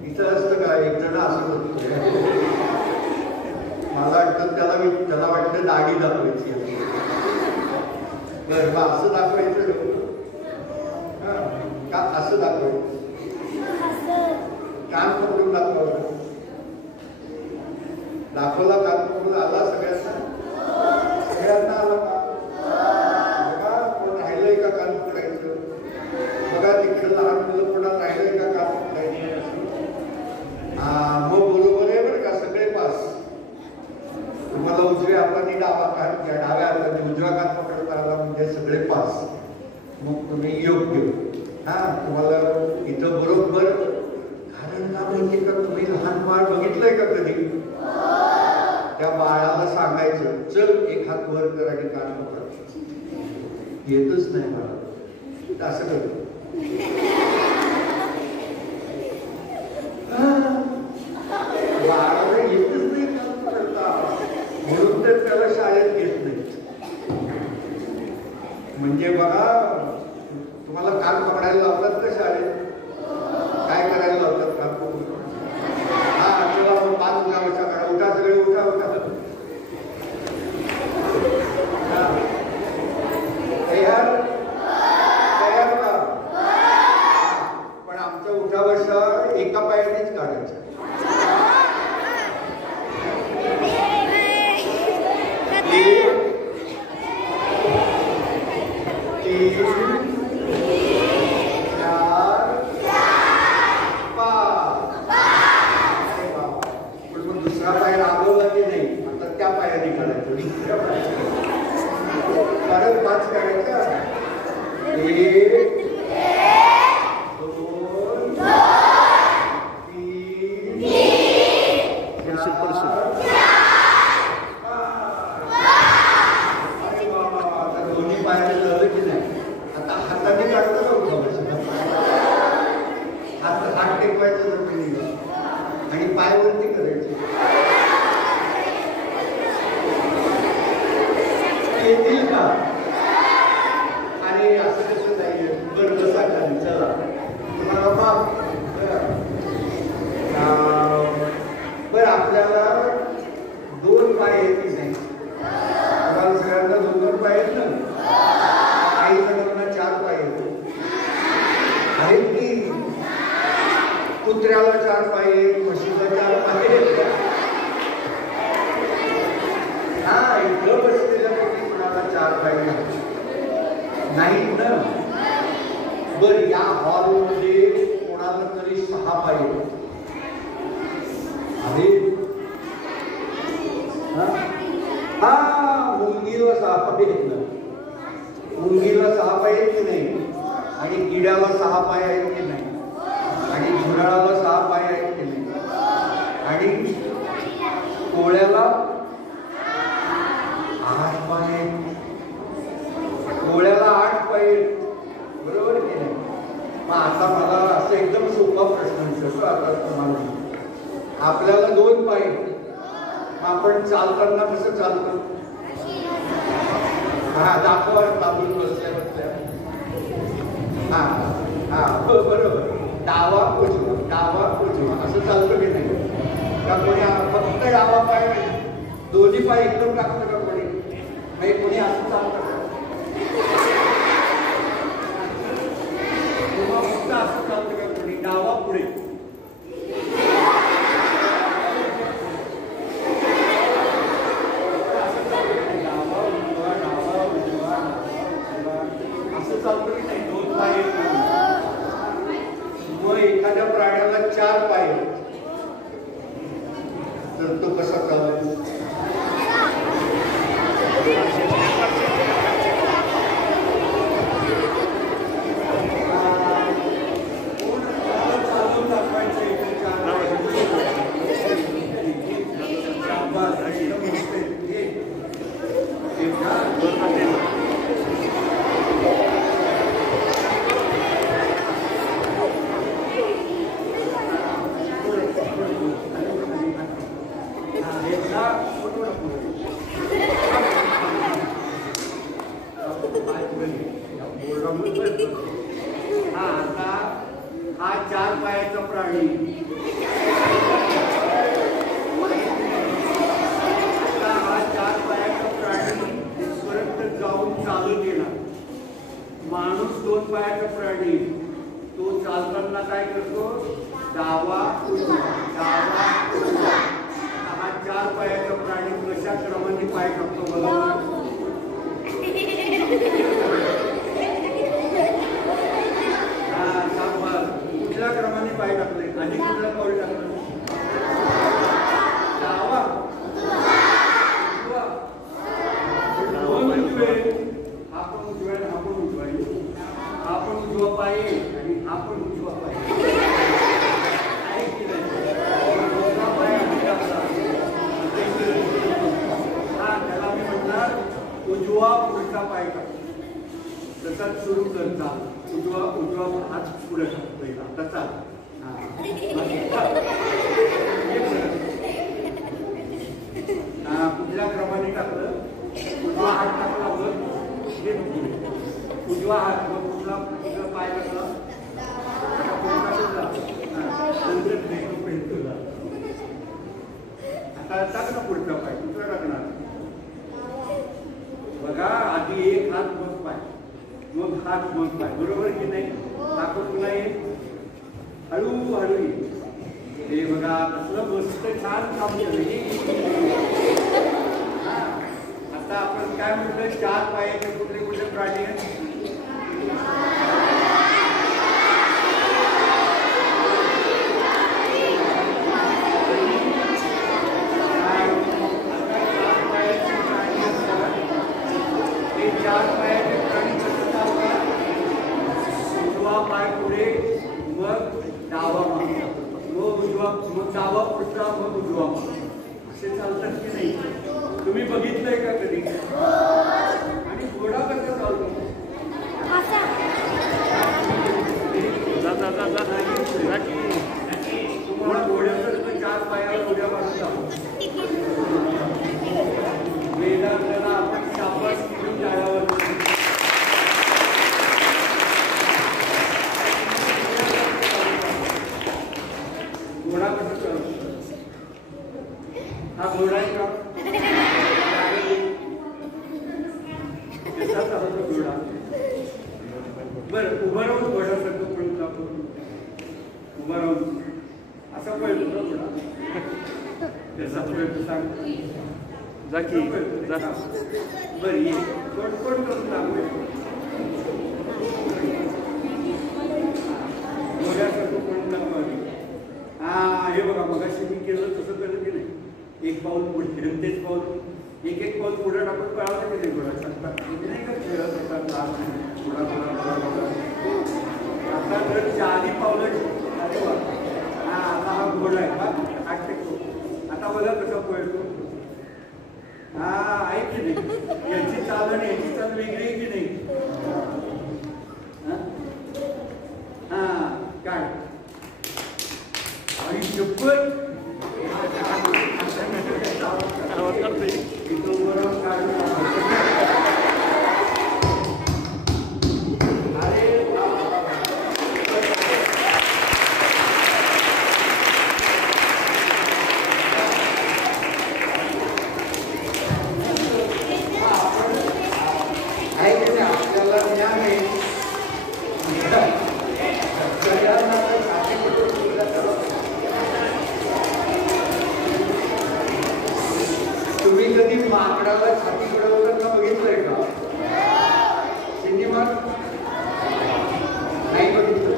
इथं असतं का? एक जण असं होतो. मला वाटतं त्याला वाटतं दाढी दाखवायची. बरं, मग असं दाखवायचं डोकं का असं दाखवायचं? कान पकडून दाखवलं. दाखवला कान पकडून आला सगळ्यांना? सगळ्यांना आला का? बघा कोण राहिलंय का कान पकडायचं? बघा तिकडे लहान मुलं कोणा राहिलंय का कान पकडायचं? मग बरोबर आहे बरं का, सगळे पास. तुम्हाला उजव्या हाताने डाव्या हाताने उजव्या कान पकडता आला म्हणजे सगळे पास. मग तुम्ही योग्य. हा, तुम्हाला इथं बरोबर. कारण का माहिती का, तुम्ही लहान बाळ बघितलंय का कधी? त्या बाळाला सांगायचं चल एक हात वर कर आणि कान पकड. येतच नाही मला. असं करतो. बाळाला येतच नाही कान पकडता, म्हणून तर त्याला शाळेत घेत नाही. म्हणजे बघा, तुम्हाला कान पकडायला लावतात का शाळेत? काय करायला लावतात कान पकडून? हा, तेव्हा 5 गावाच्या काढा, उठा सगळे, उठा उठा. तयार तयार का? पण आमच्या उठा बशा एका पायानेच काढायच्या. दुसरा पाय राबवला की नाही, आता त्या पायाने काढायचं. दुसऱ्या पायाने परत 5 काढायचा. 1 2 3 4 दोन्ही पायाने झालं की नाही. आता हाताने काढतो का उठा बसला? हात टेकवायचं जमिनीला आणि पाय वरती करायचे. येतील का? आणि असं कसं जाईल? बरं बसा खाली, चला तुम्हाला माफ. बरं, आपल्याला 2 पाय येतील नाही. तुम्हाला सगळ्यांना 2 पाय पाय आहेत ना? मुंगीला 6 पाय आहेत की नाही? आणि किड्याला 6 पाय आहेत की नाही? आणि झुरळाला 6 पाय आहेत की नाही? आणि कोळ्याला 8 पाय आहेत. कोळ्याला 8 पाय आहेत, बरोबर की नाही? मग आता मला असं एकदम सोपा प्रश्न विचारतो आता तुम्हाला. आपल्याला 2 पाय आहेत, आपण चालताना कसं चालतो? हा, दाखवा दाबून बसल्या बसल्या. हा हा बरोबर. डावा उजवा असं चालतो की नाही? का कोणी फक्त डावा पाय दोन्ही पाय एकदम टाकतं का कोणी? नाही, कोणी असं चालतं का? किंवा फक्त असं चालतं का कोणी? डावा पुढे चालतो की नाही? 2 पाय. मग एखाद्या प्राण्याला 4 पाय तर तो कसा चालेल? चालून दाखवायचं हा 4 पायाचा प्राणी. हा 4 पायाचा प्राणी इथपर्यंत जाऊन चालत येणार. माणूस 2 पायाचा प्राणी, तो चालताना काय करतो? डावा उजवा, डावा उजवा. हा 4 पायाचा प्राणी कशा क्रमाने पाय टाकतो बघा? कुठल्या क्रमाने पाय टाकले आणि कुठला पाऊल टाकलं? डावा उजवा. हा पण उजवा, हा पण उजवा, हा पण उजवा पाय आणि हा पण उजवा पाय. उजवा पाय आधी टाकला. हा, त्याला मी म्हणणार उजवा पुढचा पाय टाकतो. तसाच सुरू कर चाल. उजवा हात पुढे टाकतोय आता चाल. कुठल्या क्रमाने टाकलं? उजवा हात टाकला वर, उजवा हात मग कुठला पाय टाकला? आता टाक ना पुढचा पाय. कुठला टाकणार? बघा, आधी एक हात मग पाय, मग हात मग पाय, बरोबर की नाही? दाखव तुला येईल हळूहळू. हे बघा कसलं मस्त छान काम केलं. आता आपण काय म्हटलं? 4 पायाचे कुठले कुठले प्राणी आहेत? पाय पुढे, मग डावा मागचा, मग उजवा, मग डावा पुढचा, मग उजवा. असे चालतात की नाही? तुम्ही बघितलंय का कधी? आणि घोडा कसा चालतो? तुम्हाला घोड्यासारखं 4 पायाला उड्या मारता. वेदांताला आपण शाबास घेऊन जायवर घोडा कसं चालतो? हा घोडा आहे का? कसा चालतो घोडा? बरं, उभं राहून घोड्यासारखं पण चालतो. उभं राहून असा पळतो ना घोडा? त्याचा पळतो सांग. बरं, ये कोण करून सांगू. घोड्यासारखं कोण दाखवावी. हा, हे बघा, मगाशी मी केलं तसं केलं की नाही? एक पाऊल पुढे, तेच पाऊल एक एक पाऊल पुढे टाकून पळावलं की नाही घोडा नाही का खेळत होता त्रास नाही घोडा घोडा घोडा आता जर 40 पावलं अरे वा हा आता हा घोडा आहे का आठ टेकतो आता बघा कसा पळतो हा आहे की नाही याची चाल आणि याची चाल वेगळी आहे की नाही हा काय आणि शपथ तुम्ही कधी माकडाला छाती कडवताना बघितलंय का सिनेमा नाही बघितलं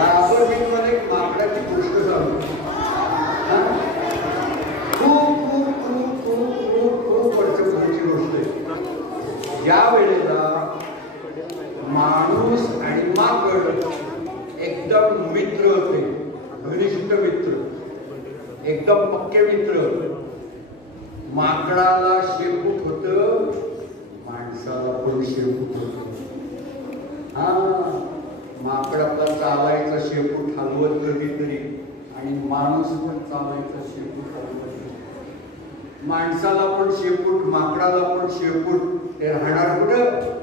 आपण मी तुम्हाला एक माकडाची गोष्ट सांगू खूप खूप खूप खूप खूप खूप वर्षापूर्वीची गोष्ट आहे ज्या वेळेला माणूस आणि माकड एकदम मित्र होते घनिष्ठ मित्र एकदम पक्के मित्र माकडाला शेपूट होत माणसाला पण शेपूट होत हा माकड आपला चालायचा शेपूट हलवत कधीतरी आणि माणूस पण चालायचा शेपूट हलवत माणसाला पण शेपूट माकडाला पण शेपूट ते राहणार कुठं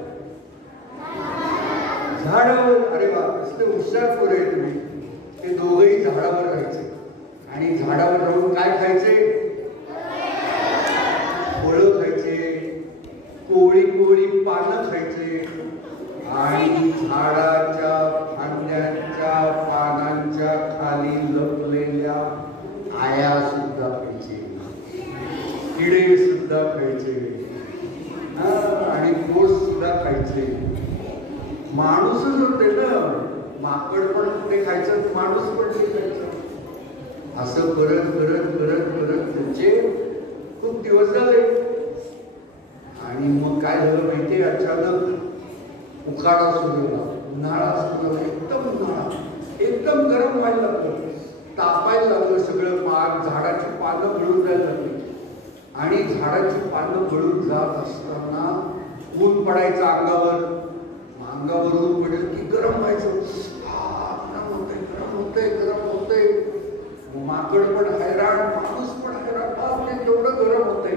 झाडावर अरे वा कसले हुशार पोर आहे तुम्ही ते दोघंही झाडावर राहायचे आणि झाडावर राहून काय खायचे फळं खायचे कोवळी कोवळी पानं खायचे आणि झाडाच्या फांद्यांच्या पानांच्या खाली लपलेल्या आया सुद्धा खायचे किडे सुद्धा खायचे आणि पोट सुद्धा खायचे माणूसच होते ना माकड पण ते खायचं माणूस पण ते खायचं असं करत करत करत करत त्यांचे खूप दिवस झाले आणि मग काय झालं माहितीये अचानक उकाडा सुरू झाला उन्हाळा सुरू झाला एकदम गरम व्हायला लागलं तापायला लागलं सगळं पान झाडाची पानं गळून जायला लागली आणि झाडाची पानं गळून जात असताना ऊन पडायचं अंगावर ऊन पडेल की गरम व्हायचं गरम होतंय माकड पण हैराण माणूस पण हैराण बापरे तेवढं गरम होतंय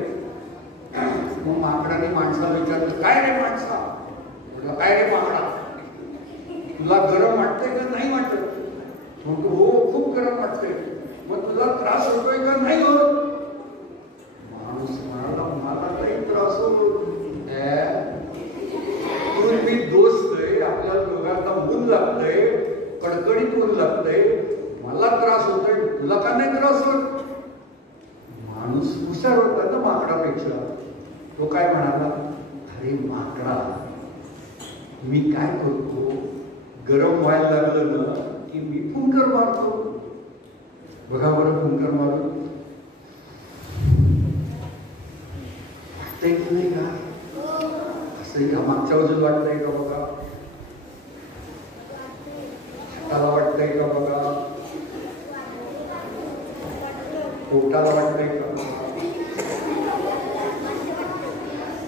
मग माकडाने माणसाला विचारलं काय रे माणसा म्हटलं काय रे माकडा तुला गरम वाटतंय का नाही वाटत म्हणतो हो खूप गरम वाटतंय मग तुला त्रास होतोय का नाही होत माणूस म्हणाला मला काही त्रास होतो मी दोस्त आहे आपल्या दोघांना ऊन लागतंय कडकडीत ऊन लागतंय मला त्रास होतोय तुला का नाही त्रास होत माणूस हुशार होता ना माकडापेक्षा तो काय म्हणाला अरे माकडा मी काय करतो गरम व्हायला लागलं ना की मी फुंकर मारतो बघा बरं फुंकर मारून वाटतंय की नाही का असं मागच्या बाजूला वाटतंय का बघा हाताला वाटतंय का बघा पोटाला वाटतंय का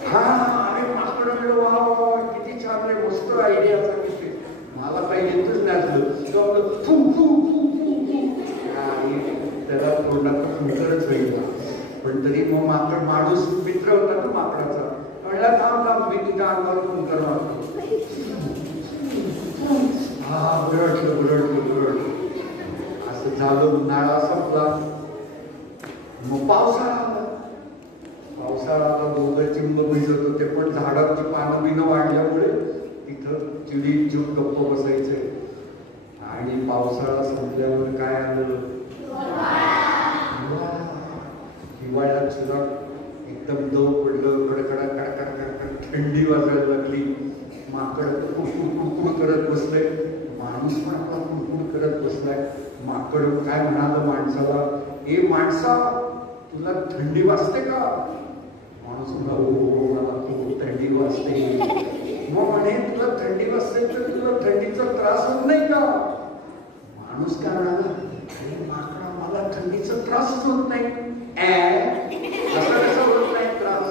हा अरे माकड वा किती छान रे मस्त आयडिया सांगितली मला काही येतच नाही फू फू फू फू आणि त्याला तोंडात फुंकरच होईल पण तरी मग माकड माणूस मित्र होता ना माकडाचा म्हणला थांब मी तुझ्या अंगावर फुंकर मारतो हा गुरडलं असं झालं उन्हाळा संपला मग पावसाळा दोघं चिंब भिजत होते पण झाडाची पानं बिनं वाढल्यामुळे तिथं चिडी चूप गप्प बसायचे आणि पावसाळा संपल्यावर काय आलं हिवाळ्यात सुद्धा एकदम दव पडलं कडकडा कडकड कडकड थंडी वाजायला लागली माकड कुडकुड करत बसलंय माणूस पण आपला कुडकुड करत बसलाय माकड काय म्हणालं माणसाला ए माणसा, तुला थंडी वाजते का? माणूस म्हणला, हो मला खूप थंडी वाजते. मग म्हणे तुला थंडी वाजते तर तुला थंडीचा त्रास होत नाही का? माणूस काय म्हणाला, अरे माकडा, मला थंडीचा त्रासच होत नाही. असं कसं होत नाही त्रास?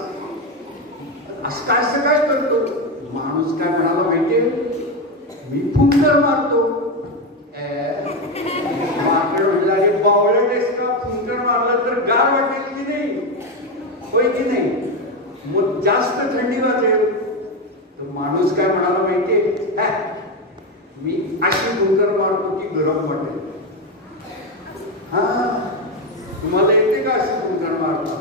असं काय करतो? माणूस काय म्हणाला माहितीये, मी फुंकर मारतो. माकड म्हणला, अरे बावळटेस का? फुंकर मारलं तर गार वाटेल की नाही? होय की नाही? मग जास्त थंडी वाजेल. तर माणूस काय म्हणाला माहितीये, मी अशी फुंकर मारतो की गरम वाटेल. हा, तुम्हाला येते का अशी फुंकर मारतो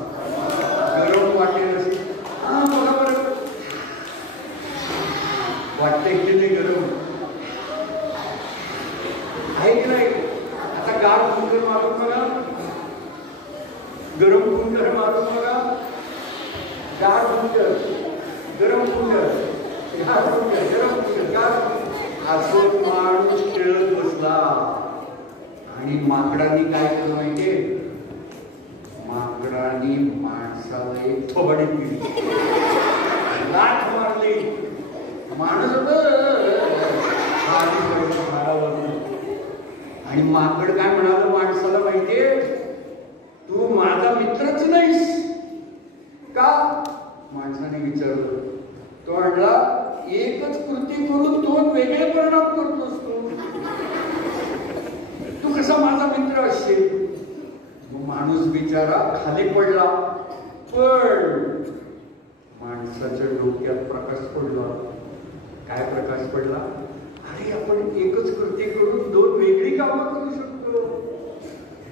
गरम वाटेल अशी? हा, बघा बरं, वाटते की नाही गरम? आहे की नाही? आता गार फुंकर मारून बघा, गरम फुंकर मारून बघा. गार फुंकर, गरम फुंकर, गार फुंकर, गरम फुंकर, गार फुंकर. असं माणूस खेळत बसला. आणि माकडांनी काय केलं माहितीये? माकडांनी माणसाला एक थोबाडीत दिली, लाथ मारली. माणूस आणि माकड काय म्हणाल माणसाला माहितीये, तू माझा मित्रच नाहीस का? माणसाने विचारलं. तो म्हणला, एकच कृती करून दोन वेगळे परिणाम करतोस तू कसा माझा मित्र असशील? मग माणूस बिचारा खाली पडला. पण माणसाच्या डोक्यात प्रकाश पडला. काय प्रकाश पडला? अरे आपण एकच कृती करून दोन वेगळी कामं करू शकतो.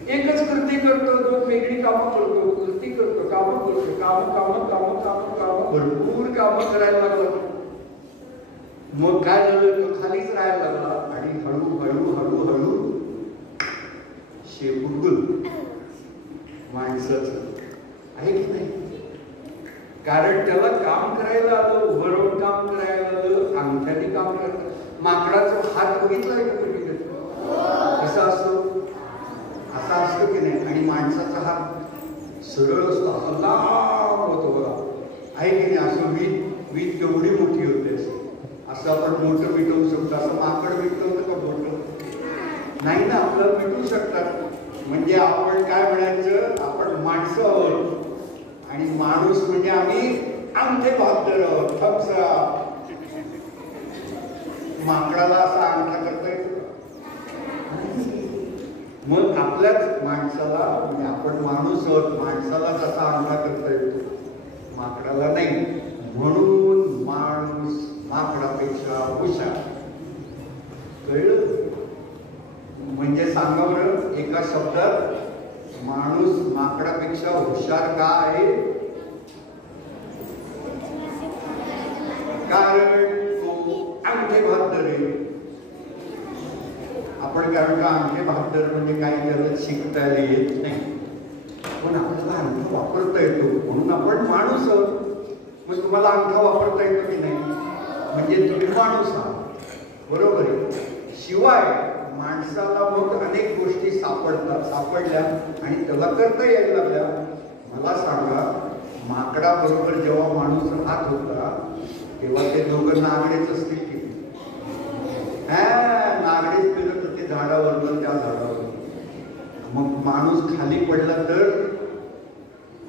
एकच कृती करतो, दोन वेगळी कामं करतो. कृती करतो, कामं करतो, कामं भरपूर कामं करायला लागला. मग काय झालं? तो खालीच राहायला लागला. आणि हळूहळू शेपूट माणसाचं आहे की नाही? कारण त्याला काम करायला आलं, उभं राहून काम करायला आलं, अंगठ्याने काम करायला. माकडाचा हात बघितलाय का कधी कधी? कसा असतो? असा असतो की नाही? आणि माणसाचा हात सरळ असतो, असा लांब होतो बघा, आहे की नाही? असं वीज केवढी मोठी होते. असं आपण मोठं मिटवू शकतो. असं माकड मिटवतं का मोठं? नाही ना, आपल्याला मिटवू शकतात. म्हणजे आपण काय म्हणायचं, आपण माणसं आहोत. आणि माणूस म्हणजे आम्ही अंगठे बहादर आहोत. ठपसा माकडाला असा अंगठा करता येतो. मग आपल्याच माणसाला, म्हणजे आपण माणूस आहोत, माणसाला जसा अंगठा करता येतो, माकडाला नाही. म्हणून माणूस माकडापेक्षा हुशार. कळलं? म्हणजे सांगा बरं एका शब्दात, माणूस माकडापेक्षा हुशार का आहे? कारण तो अंगठे बहादर आहे. आपण काय म्हणतो, अंगठे बहादर म्हणजे काही त्याला शिकता येत नाही, पण आपल्याला अंगठा वापरता येतो म्हणून आपण माणूस आहोत. मग तुम्हाला अंगठा वापरता येतो की नाही? म्हणजे तुम्ही माणूस आहात, बरोबर आहे. शिवाय माणसाला मग अनेक गोष्टी सापडल्या आणि त्याला करता यायला लागल्या. मला सांगा, माकडाबरोबर जेव्हा माणूस राहत होता तेव्हा ते दोघं नागडेच असतील की? नागडेच फिरत होते झाडावरनं त्या झाडावर. मग माणूस खाली पडला तर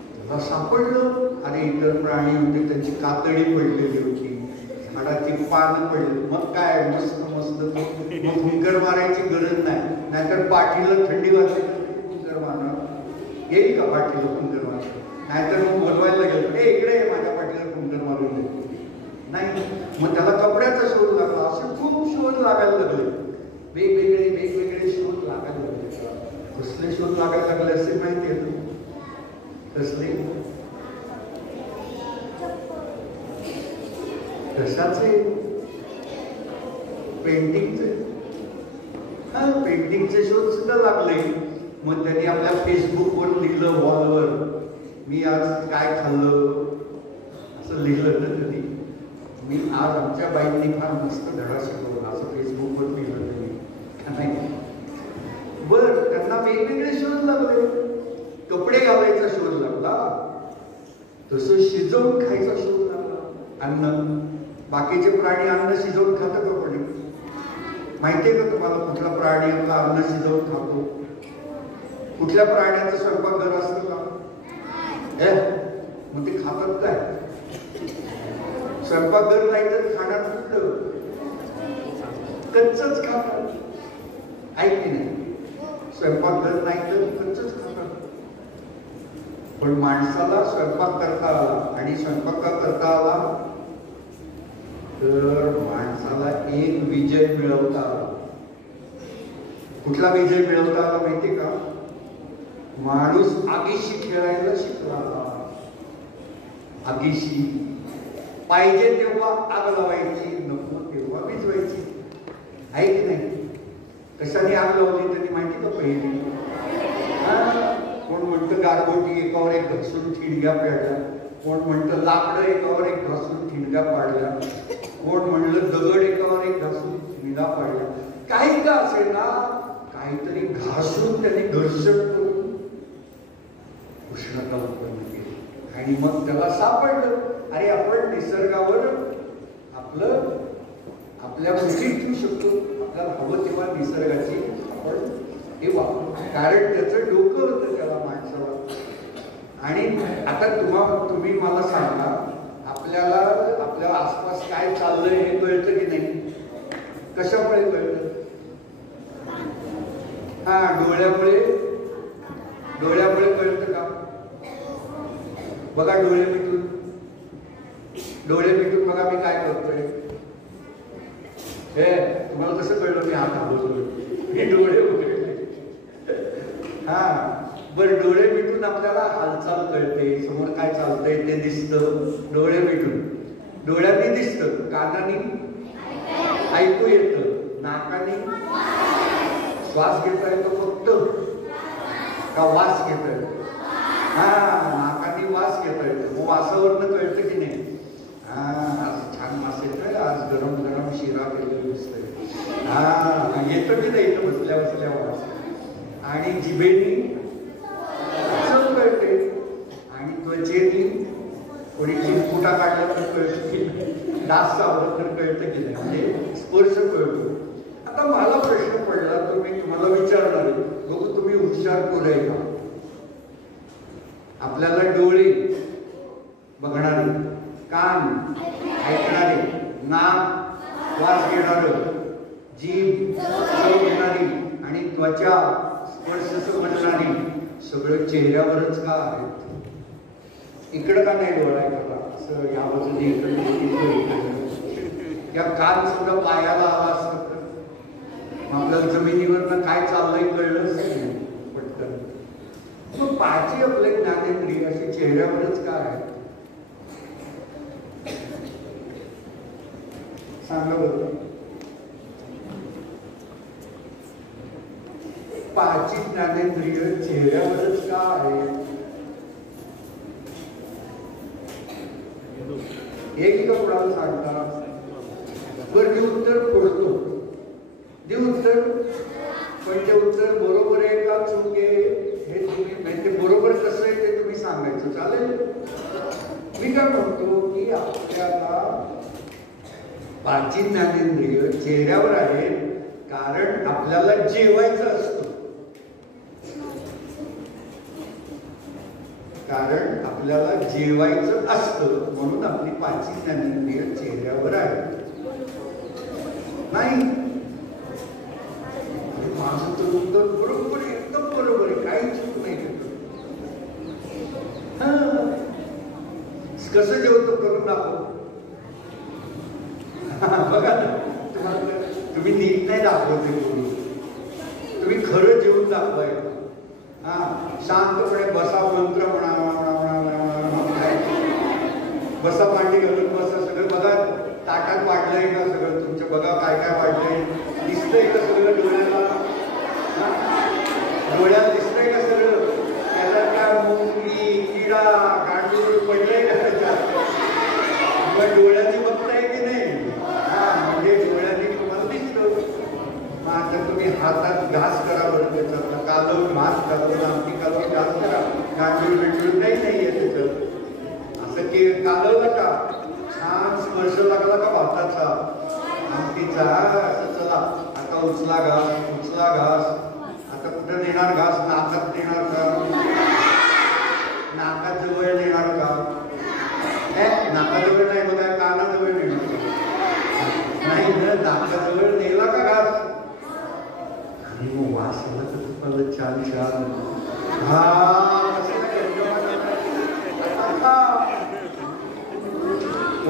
त्याला सापडलं, अरे इतर प्राणी होते, त्यांची कातडी पडलेली होती, झाडाची पानं पडली. मग काय मस्त मग फुंकर मारायची गरज नाही. नाहीतर पाठीला थंडी वाजते, फुंकर मारणार येईल का? पाठीला फुंकर मारणार नाहीतर मग बोलवायला गेलो, इकडे माझ्या पाठीला फुंकर मारून दे. नाही, मग त्याला कपड्याचा शोध लागला. असे खूप शोध लागायला लागले, वेगवेगळे शोध लागायला लागले. कसले शोध लागायला लागले असे माहिती आहे? कसले? कशाचे? पेंटिंगचे. पेंटिंगचे शोध सुद्धा लागले. मग त्यांनी आपल्या फेसबुकवर लिहिलं, वॉलवर, मी आज काय खाल्लं असं लिहिलं ना त्यांनी. मी आज आमच्या बाईंनी फार मस्त धडा शिकवला असं फेसबुकवर लिहिलं त्यांनी. नाही बरं, त्यांना वेगवेगळे शोध लागले. तसं शिजवून खायचा शोध लागला अन्न. बाकीचे प्राणी अन्न शिजवून खातात का कोणी? माहितीये का तुम्हाला कुठला प्राणी आपला अन्न शिजवून खातो? कुठल्या प्राण्याचं स्वयंपाकघर असतं का? मग ते खातात काय? स्वयंपाकघर नाही तर खाणार कुठलं? कच्चच खातात. ऐक की नाही, स्वयंपाकघर नाही तर कच्चच खातात. पण माणसाला स्वयंपाक करता आला आणि स्वयंपाक का करता आला तर माणसाला एक विजय मिळवता आला. कुठला विजय मिळवता आला माहिती का? माणूस आगीशी खेळायला शिकला. आगीशी पाहिजे तेव्हा आग लावायची, नको तेव्हा विजवायची. आहे की नाही? कशाने आग लावली त्यांनी माहिती का पहिली? कोण म्हणतं गारगोटी एकावर एक घासून ठिणग्या पाडल्या, कोण म्हणतं लाकडं एकावर एक घासून ठिणग्या पाडल्या, कोण म्हणलं दगड एकावर एक घासून ठिणगा पाडल्या. काही का असेल ना, काहीतरी घासून त्यांनी घर्षण करून उष्णता उत्पन्न केली. आणि मग त्याला सापडलं, अरे आपण निसर्गावर आपल्या मुठीत ठेवू शकतो. आपल्याला हवं तेव्हा निसर्गाची आपण हे वापरू. कारण त्याचं डोकं होतं त्याला माणसाला. आणि आता तुम्ही मला सांगा, आपल्याला आपल्या आसपास काय चाललंय हे कळतं की नाही? कशामुळे कळतं? डोळ्यामुळे कळतं का? बघा डोळे मिटून बघा मी काय करतोय. तुम्हाला कसं कळलं मी हात हलवतोय? मी डोळे उघडले. बरं, डोळे मिटून आपल्याला हालचाल कळते, समोर काय चालतंय ते दिसतं. डोळे मिटून डोळ्यांनी दिसतं, कानाने ऐकू येतं, नाकाने श्वास घेता येतो फक्त का वास घेता येतो? नाकाने वास घेता येतो. वासावरनं कळतं की नाही? आज छान वास येतोय, आज गरम गरम शिरा केलेलं दिसतोय. येतं की नाही? इथं बसल्या वास. आणि जिभेनी चव कळते, आणि त्वचेनी कोणी चिरकुटा काढला तर कळतं की नाही, डास चावलं तर कळतं की नाही, म्हणजे स्पर्श कळतो. आता मला प्रश्न पडला तर मी तुम्हाला विचारणार आहे, बघू तुम्ही हुशार कोण आहे का? आपल्याला डोळे बघणारे, कान ऐकणारे, नाक वास घेणार, जीभ चव घेणारी आणि त्वचा स्पर्श समजणारी सगळं चेहऱ्यावरच का आहेत? इकडं का नाही डोळा आहे? असं या बाजूने या कान सुद्धा पायाला आला असतं तर आपल्याला जमिनीवरनं काय चाललंय कळलंच नाही पटकन. मग पाची आपले ज्ञानेंद्रिय अशी चेहऱ्यावरच का आहे? सांगा बरं. पाची ज्ञानेंद्रिय चेहऱ्यावरच का आहे? एक का कुणाला सांगता? बरं, ते उत्तर पडतो. ते उत्तर, पण ते उत्तर बरोबर आहे का चूक आहे हे तुम्ही, ते बरोबर कसं आहे ते तुम्ही सांगायचं. चालेल? मी काय म्हणतो की आपल्याला पाची ज्ञानेंद्रिय चेहऱ्यावर आहे कारण आपल्याला जेवायचं असतं. कारण आपल्याला जेवायचं असतं म्हणून आपली पाची ज्ञानेंद्रिय चेहऱ्यावर आहे. नाही, माझं तर उत्तर बरोबर आहे, एकदम बरोबर आहे, काही चूक नाही. कसं जेवतो करून दाखव. बघा ना, तुम्ही नीट नाही दाखवते, तुम्ही खरं जेवून दाखवाय. शांतपणे बसा, मंत्र म्हणा, बसा, मांडी घालून बसा. सगळं बघा, ताटात वाढलंय का सगळं तुमच्या? बघा काय काय वाढलंय, दिसतंय का सगळं डोळ्याला? डोळ्याला दिसतंय का सगळं? त्याच्यात काय मुंगी, किडा, गांडूळ पडलंय का त्याच्यात? मग डोळ्याने बघताय की नाही? म्हणजे डोळ्याने तुम्हाला दिसतं. मग आता तुम्ही हातात घास करा बरं त्याचा, कालवून भात कालवून, आमटी कालवून घास करा. गांडूळ बिंडूळ काही नाही आहे त्याच्यात. ते कालवलं का छान स्पर्श लागला का भाताचा आमटीचा चला आता उचला घास आता कुठं नेणार घास नाकात नेणार का नाकात जवळ नेणार का नाकाजवळ नाही बघा कानाजवळ नेणार नाही ना नाकाजवळ नेला का घास आणि मग वास आला तर तुम्हाला छान छान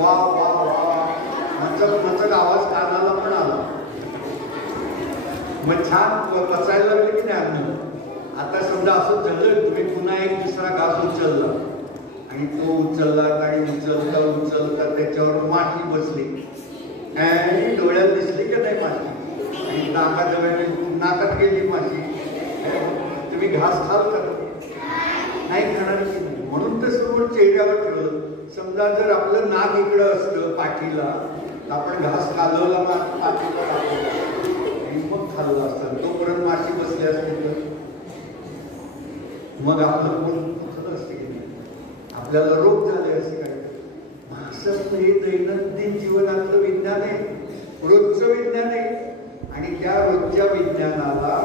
वा वा वा मचक आवाज कानाला पण आला मग छान पचायला लागले की नाही अन्न आता समजा असं झालं तुम्ही पुन्हा एक दुसरा घास उचलला आणि तो उचलला आणि उचलता त्याच्यावर माशी बसली आणि डोळ्यात दिसली की नाही माशी आणि नाकात गेली माशी तुम्ही घास खाल का नाही खाणार म्हणून तर समोर चेहऱ्यावर ठेवलं समजा जर आपलं नाक इकडं असतं पाठीला तर आपण घास कालवला पाठीला आणि मग खाल्लं असतं तोपर्यंत माशी बसली असते तर मग आपलं कोण कुठं असते की नाही आपल्याला रोग झाले असे काय असं हे दैनंदिन जीवनातलं विज्ञान आहे रोजचं विज्ञान आहे आणि त्या रोजच्या विज्ञानाला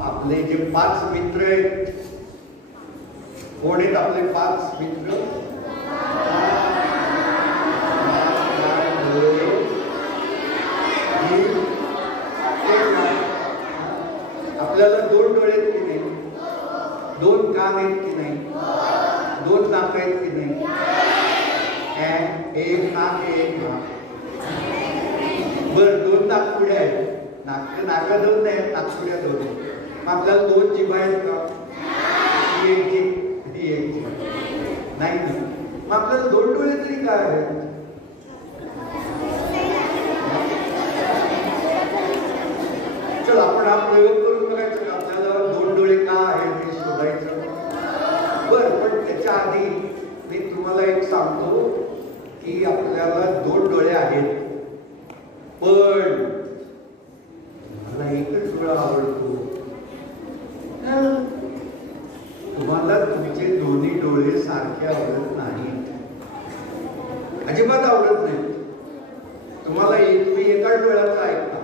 आपले जे 5 मित्र आहेत कोण आहेत आपले 5 मित्र आपल्याला 2 डोळे आहेत की नाही 2 कान आहेत की नाही 2 नाक आहेत की नाही एक नाक बर 2 नाकपुड्या आहेत नाका 2 नाही नाकपुड्या 2 मग आपल्याला 2 जिभा आहेत का एक नाही मग आपल्याला 2 डोळे तरी काय आहेत चल आपण हा प्रयोग करून बघायचं का आपल्याला 2 डोळे का आहेत हे शोधायचं बर पण त्याच्या आधी मी तुम्हाला एक सांगतो की आपल्याला 2 डोळे आहेत पण मला एकच डोळा आवडतो तुम्हाला तुमचे दोन्ही डोळे सारखे आवडत नाहीत अजिबात आवडत नाही तुम्हाला तुम्ही एकाच डोळ्याचं ऐकता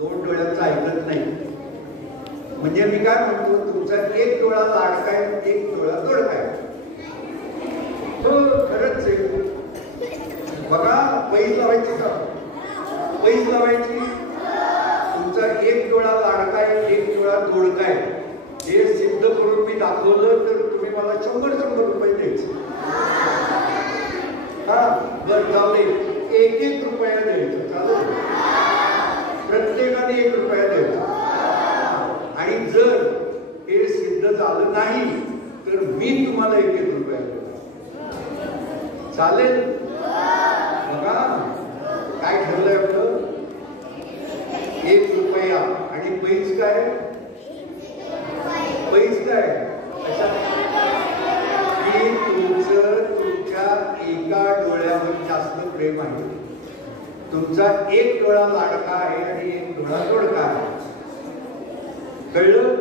2 डोळ्याचं ऐकत नाही म्हणजे मी काय म्हणतो तुमचा एक डोळा लाडकाय एक डोळा तोडकाय तो खरंच आहे बघा पैज लावायची का पैज लावायची तुमचा एक डोळा लाडकाय एक डोळा तोडकाय हे सिद्ध करून मी दाखवलं तर तुम्ही मला 100 रुपये द्यायचे हा बर जाऊ दे 1 रुपया द्यायचं चालेल प्रत्येकाने 1 रुपया द्यायचा आणि जर हे सिद्ध झालं नाही तर मी तुम्हाला 1 रुपया देतो चालेल बघा काय ठरलंय आपलं 1 रुपया आणि पैज काय की तुमच्या एका डोळ्यावर जास्त प्रेम आहे तुमचा एक डोळा लाडका आहे आणि एक डोळा तोडका आहे कळलं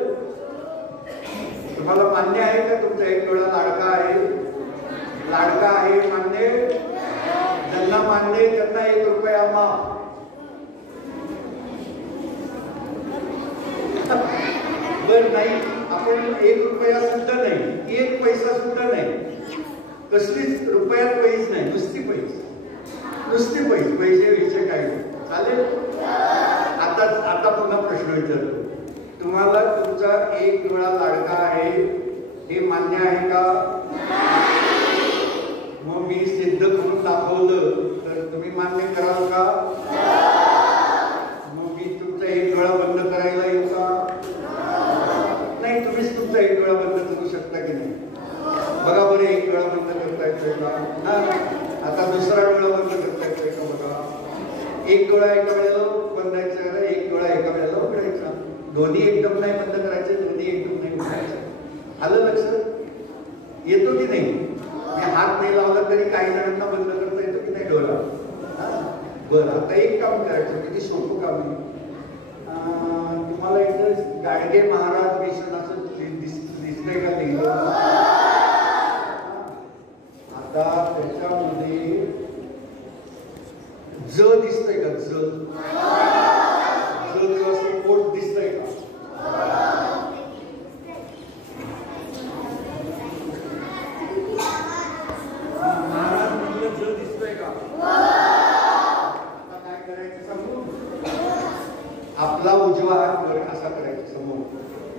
तुम्हाला मान्य आहे का तुमचा एक डोळा लाडका आहे मान्य ज्यांना मान्य आहे त्यांना 1 रुपया माफ बर नाही आपण 1 रुपया सुद्धा नाही 1 पैसा सुद्धा नाही कसलीच रुपयात पैज नाही नुसती पैज पैसे विषय काय चालेल आता पुन्हा प्रश्न विचारतो तुम्हाला तुमचा एक डोळा लाडका आहे हे मान्य आहे का मग मी सिद्ध करून दाखवलं तर तुम्ही मान्य कराल का मग मी तुमचा एक डोळा बंद करायला येऊ का नाही तुम्हीच तुमचा एक डोळा बंद करू शकता की नाही बघा बरं एक डोळा बंद करता येतोय का आता दुसरा डोळा बंद करता येतोय का बघा एक डोळा एका वेळेला बंदायचा एक डोळा एका वेळेला उघडायचा दोन्ही एकदम नाही बंद करायचे दोन्ही एकदम नाही उघडायचे आलं लक्षात येतो की नाही मी हात नाही लावला तरी काही जणांना बंद करता येतो की नाही डोळा बरं आता एक काम करायचं किती सोपं काम आहे तुम्हाला इथं गाडगे महाराज मिशन असं दिसतंय का लिहिलं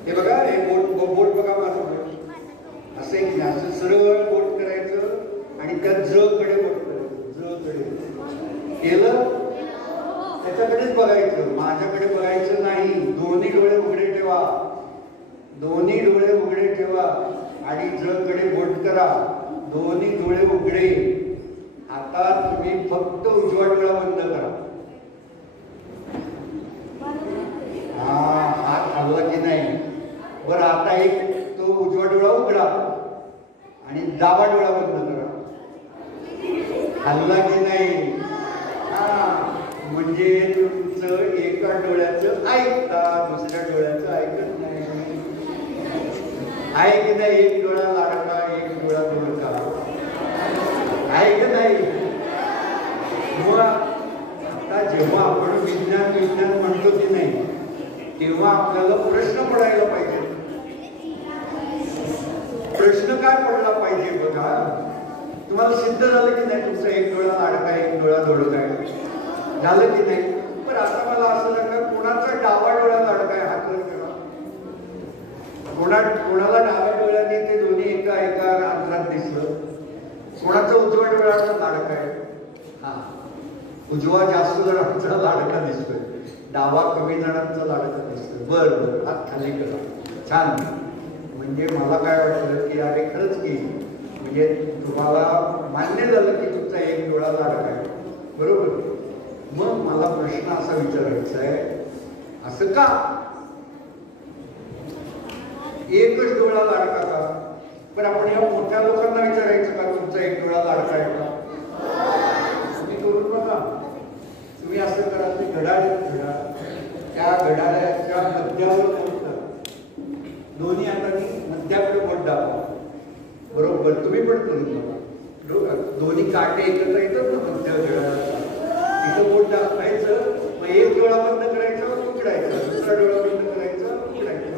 हे बघा, हे बोट बघा माझं. असं एक नाही, असं सरळ बोट करायचं आणि त्या ज कडे बोट करायचं. ज कडे केलं, त्याच्याकडेच बघायचं, माझ्याकडे बघायचं नाही. दोन्ही डोळे उघडे ठेवा, दोन्ही डोळे उघडे ठेवा आणि ज कडे बोट करा. दोन्ही डोळे उघडे. आता तुम्ही फक्त उजवा डोळा बंद करा. हा, हात हलला की नाही? बरं, आता एक तो उजवा डोळा उघडा आणि डावा डोळा बंद करा. हलला की नाही? हा, म्हणजे तुमचं एका डोळ्याचं ऐकता, दुसऱ्या डोळ्याचं ऐकत नाही. आहे की नाही? एक डोळा लाडका, एक डोळा दोडका. आहे की नाही? मग आता जेव्हा आपण विज्ञान म्हणतो की नाही, तेव्हा आपल्याला प्रश्न पडायला पाहिजे. प्रश्न काय पडला पाहिजे बघा. तुम्हाला सिद्ध झालं की नाही तुमचा एक डोळा लाडका, एक डोळा दोडका आहे? झालं की नाही? पण आता मला असं सांगा, कोणाचा डावा डोळा लाडका आहे? हात वर करा. कोणाला डाव्या डोळ्याने ते दोन्ही एका अंतरात दिसलं? कोणाचा उजव्या डोळ्याचा लाडका आहे? हा, उजवा जास्त जणांचा लाडका दिसतोय, डावा कमी जणांचा लाडका दिसतोय. बरं, हात खाली करा. छान. म्हणजे मला काय वाटलं की अरे खरंच की म्हणजे तुम्हाला मान्य झालं की तुमचा एक डोळा लाडका आहे, बरोबर. मग मला प्रश्न असा विचारायचा आहे, असं का एकच डोळा लाडका का? पण आपण या मोठ्या लोकांना विचारायचं का तुमचा एक डोळा लाडका आहे का? तुम्ही करून बघा. तुम्ही असं करा, ते घड्याळ त्या घड्याळाच्या मध्यावर बोट करा. दोन्ही हातांनी मध्याकडे बोट दाबा. बरोबर, तुम्ही पण करून बघा. बरोबर, दोन्ही काटे एकत्र येतात ना मध्य घड्याळाचा. इथं बोट दाबायचं, मग एक डोळा बंद करायचा, उघडायचा, दुसरा डोळा बंद करायचा, उघडायचा.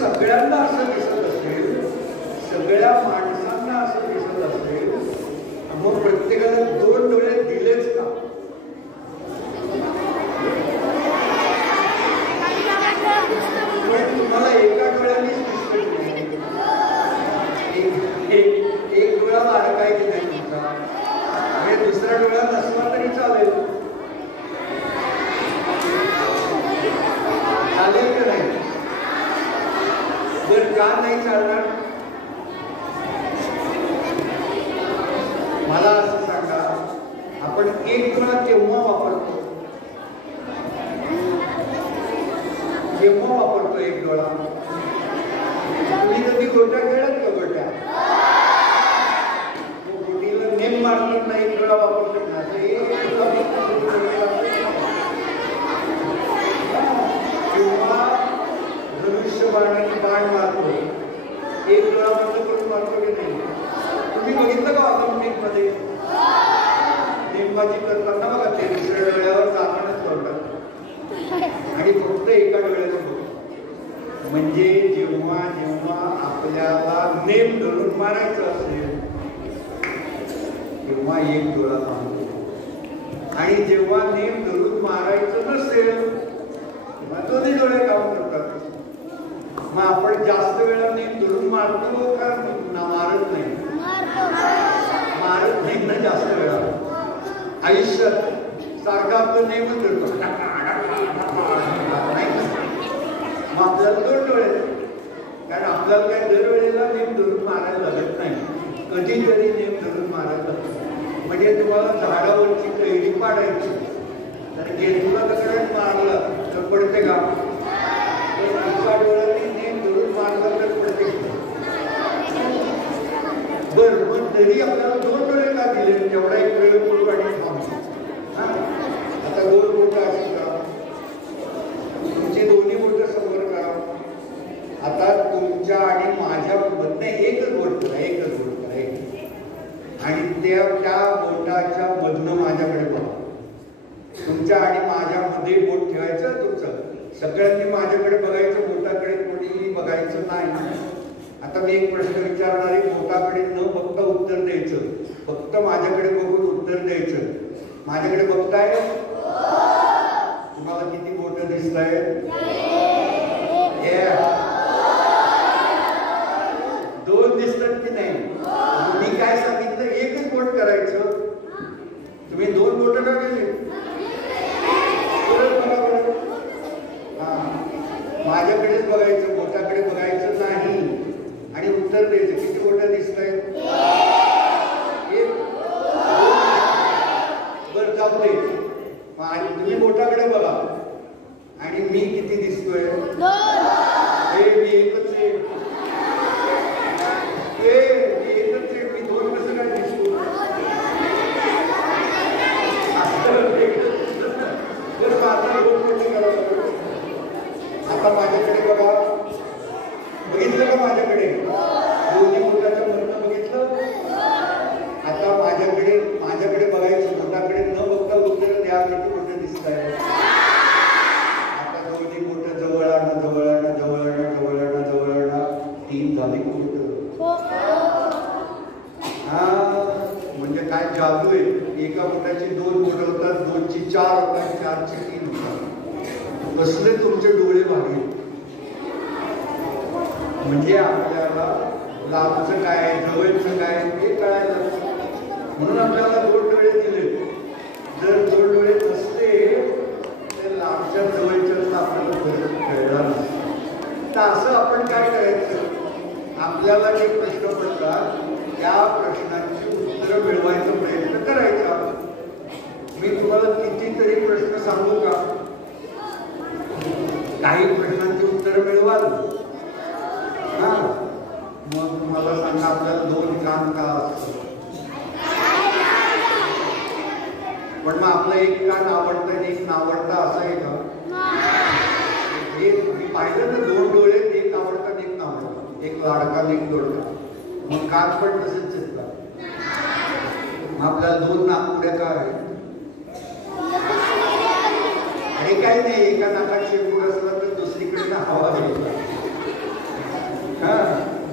सगळ्यांना असं दिसत असेल, सगळ्या माणसांना असं दिसत असेल, मग प्रत्येकाला दोन डोळे दिलेच का? पण तुम्हाला एका डोळ्यानेच दिसत एक डोळा लाडकाय की नाही तुमचा, म्हणजे दुसरा डोळा नसला तरी चालेल. चालेल का नाही? जर का नाही चालणार, मला असं सांगा, आपण एक डोळा केव्हा वापरतो? केव्हा वापरतो एक डोळा? तुम्ही कधी गोट्या खेळत का? गोट्या गोटीला नेम मारतात ना, एक डोळा वापरतो ना. किंवा धनुष्यबाणाने बाण मारतो, एक डोळा बंद करून मारतो की नाही? तुम्ही बघितलं का ऑलिम्पिक मध्ये नेमबाजी करताना बघा, ते दुसऱ्या डोळ्यावर चाकणच लावतात आणि फक्त एका डोळ्याने बघतो. म्हणजे जेव्हा जेव्हा आपल्याला नेम धरून मारायचं असेल तेव्हा एक डोळा थांबतो, आणि जेव्हा नेम धरून मारायचं नसेल तेव्हा दोन्ही डोळे काम करतात. मग आपण जास्त वेळा नेम धरून मारतो का मारत नाही? मारत नाही ना जास्त वेळा. आयुष्यात सारखं आपलं नेमच धरतो नाही. मग आपल्याला दोन डोळे, कारण आपल्याला काय दरवेळेला नेम धरून मारायला लागत नाही, कधीतरी नेम धरून मारायला लागतं. म्हणजे तुम्हाला झाडावरची कैरी पाडायची, तर गेंडूला दगडात मारलं तर पडते का? एका डोळ्याने नेम धरून मारलं तर पडते. बरं, तरी आपल्याला 2 डोळे का दिले? तेवढा एक वेळ करू आणि थांबू. आता 2 बोटं अशी करा, तुमची दोन्ही बोटं समोर करा. आता तुमच्या आणि माझ्या मधनं एकच बोट करा, एकच बोट करा, एक. आणि त्या बोटाच्या मधनं माझ्याकडे बघा. तुमच्या आणि माझ्यामध्ये बोट ठेवायचं तुमचं. सगळ्यांनी माझ्याकडे बघायचं, बोटाकडे कोणीही बघायचं नाही. आता मी एक प्रश्न विचारणार आहे, बोटाकडे न बघता उत्तर द्यायचं. फक्त माझ्याकडे बघून उत्तर द्यायचं. माझ्याकडे बघताय? तुम्हाला किती बोटं दिसत आहेत? 2 दिसतात की नाही? मी काय सांगितलं, एकच बोट करायचं. तुम्ही 2 बोटं का केली? माझ्याकडेच बघायचं, बोटाकडे बघायचं नाही आणि उत्तर द्यायचं. किती बोटं दिसत आहेत? बरं, जाऊ दे. तुम्ही बोटाकडे बघा आणि मी किती दिसतोय? मी एकच आहे. मी एकच आहे. मी 2 कसं काय दिसतो? आता माझ्याकडे बघा, बघितलं का माझ्याकडे? दोन्ही बोटाच्या मधनं बघितलं. आता माझ्याकडे बघायचं, बोटाकडे न बघता उत्तर द्या. किती बोटं दिसत आहे? आता दोन्ही बोटं जवळ आणा, जवळ आणा, जवळ आणा, जवळ आणा, जवळ आणा. 3 झाली बोटं. म्हणजे काय जादू आहे. एका बोटाची 2 बोटं होतात, 2ची 4 होतात, 4ची 3 होतात. कसले तुमचे डोळे भागे. म्हणजे आपल्याला लांबचं काय, जवळचं काय हे कळायला. म्हणून आपल्याला 2 डोळे दिले. जर 2 डोळे नसते तर लांबच्या जवळच्या आपल्याला कळणार नाही. तर असं आपण काय करायचं, आपल्याला जे प्रश्न पडतात त्या प्रश्नांची उत्तरं मिळवायचा प्रयत्न करायचा. मी तुम्हाला कितीतरी प्रश्न सांगू का? काही प्रश्नांची उत्तरं मिळवाल. मग तुम्हाला सांगा, आपल्याला 2 कान का असतं? पण मग आपलं एक कान आवडतं आणि एक नावडतं असं आहे का? हे मी पाहिलं ना, 2 डोळे, एक आवडतात एक नावडतं, एक लाडका एक दोडका. मग कान पण तसेच असतात. आपल्याला 2 नाकपुड्या का आहे? हे काही नाही, एका नाकात शेपूट असला तर दुसरीकडे हवा घ्यायला.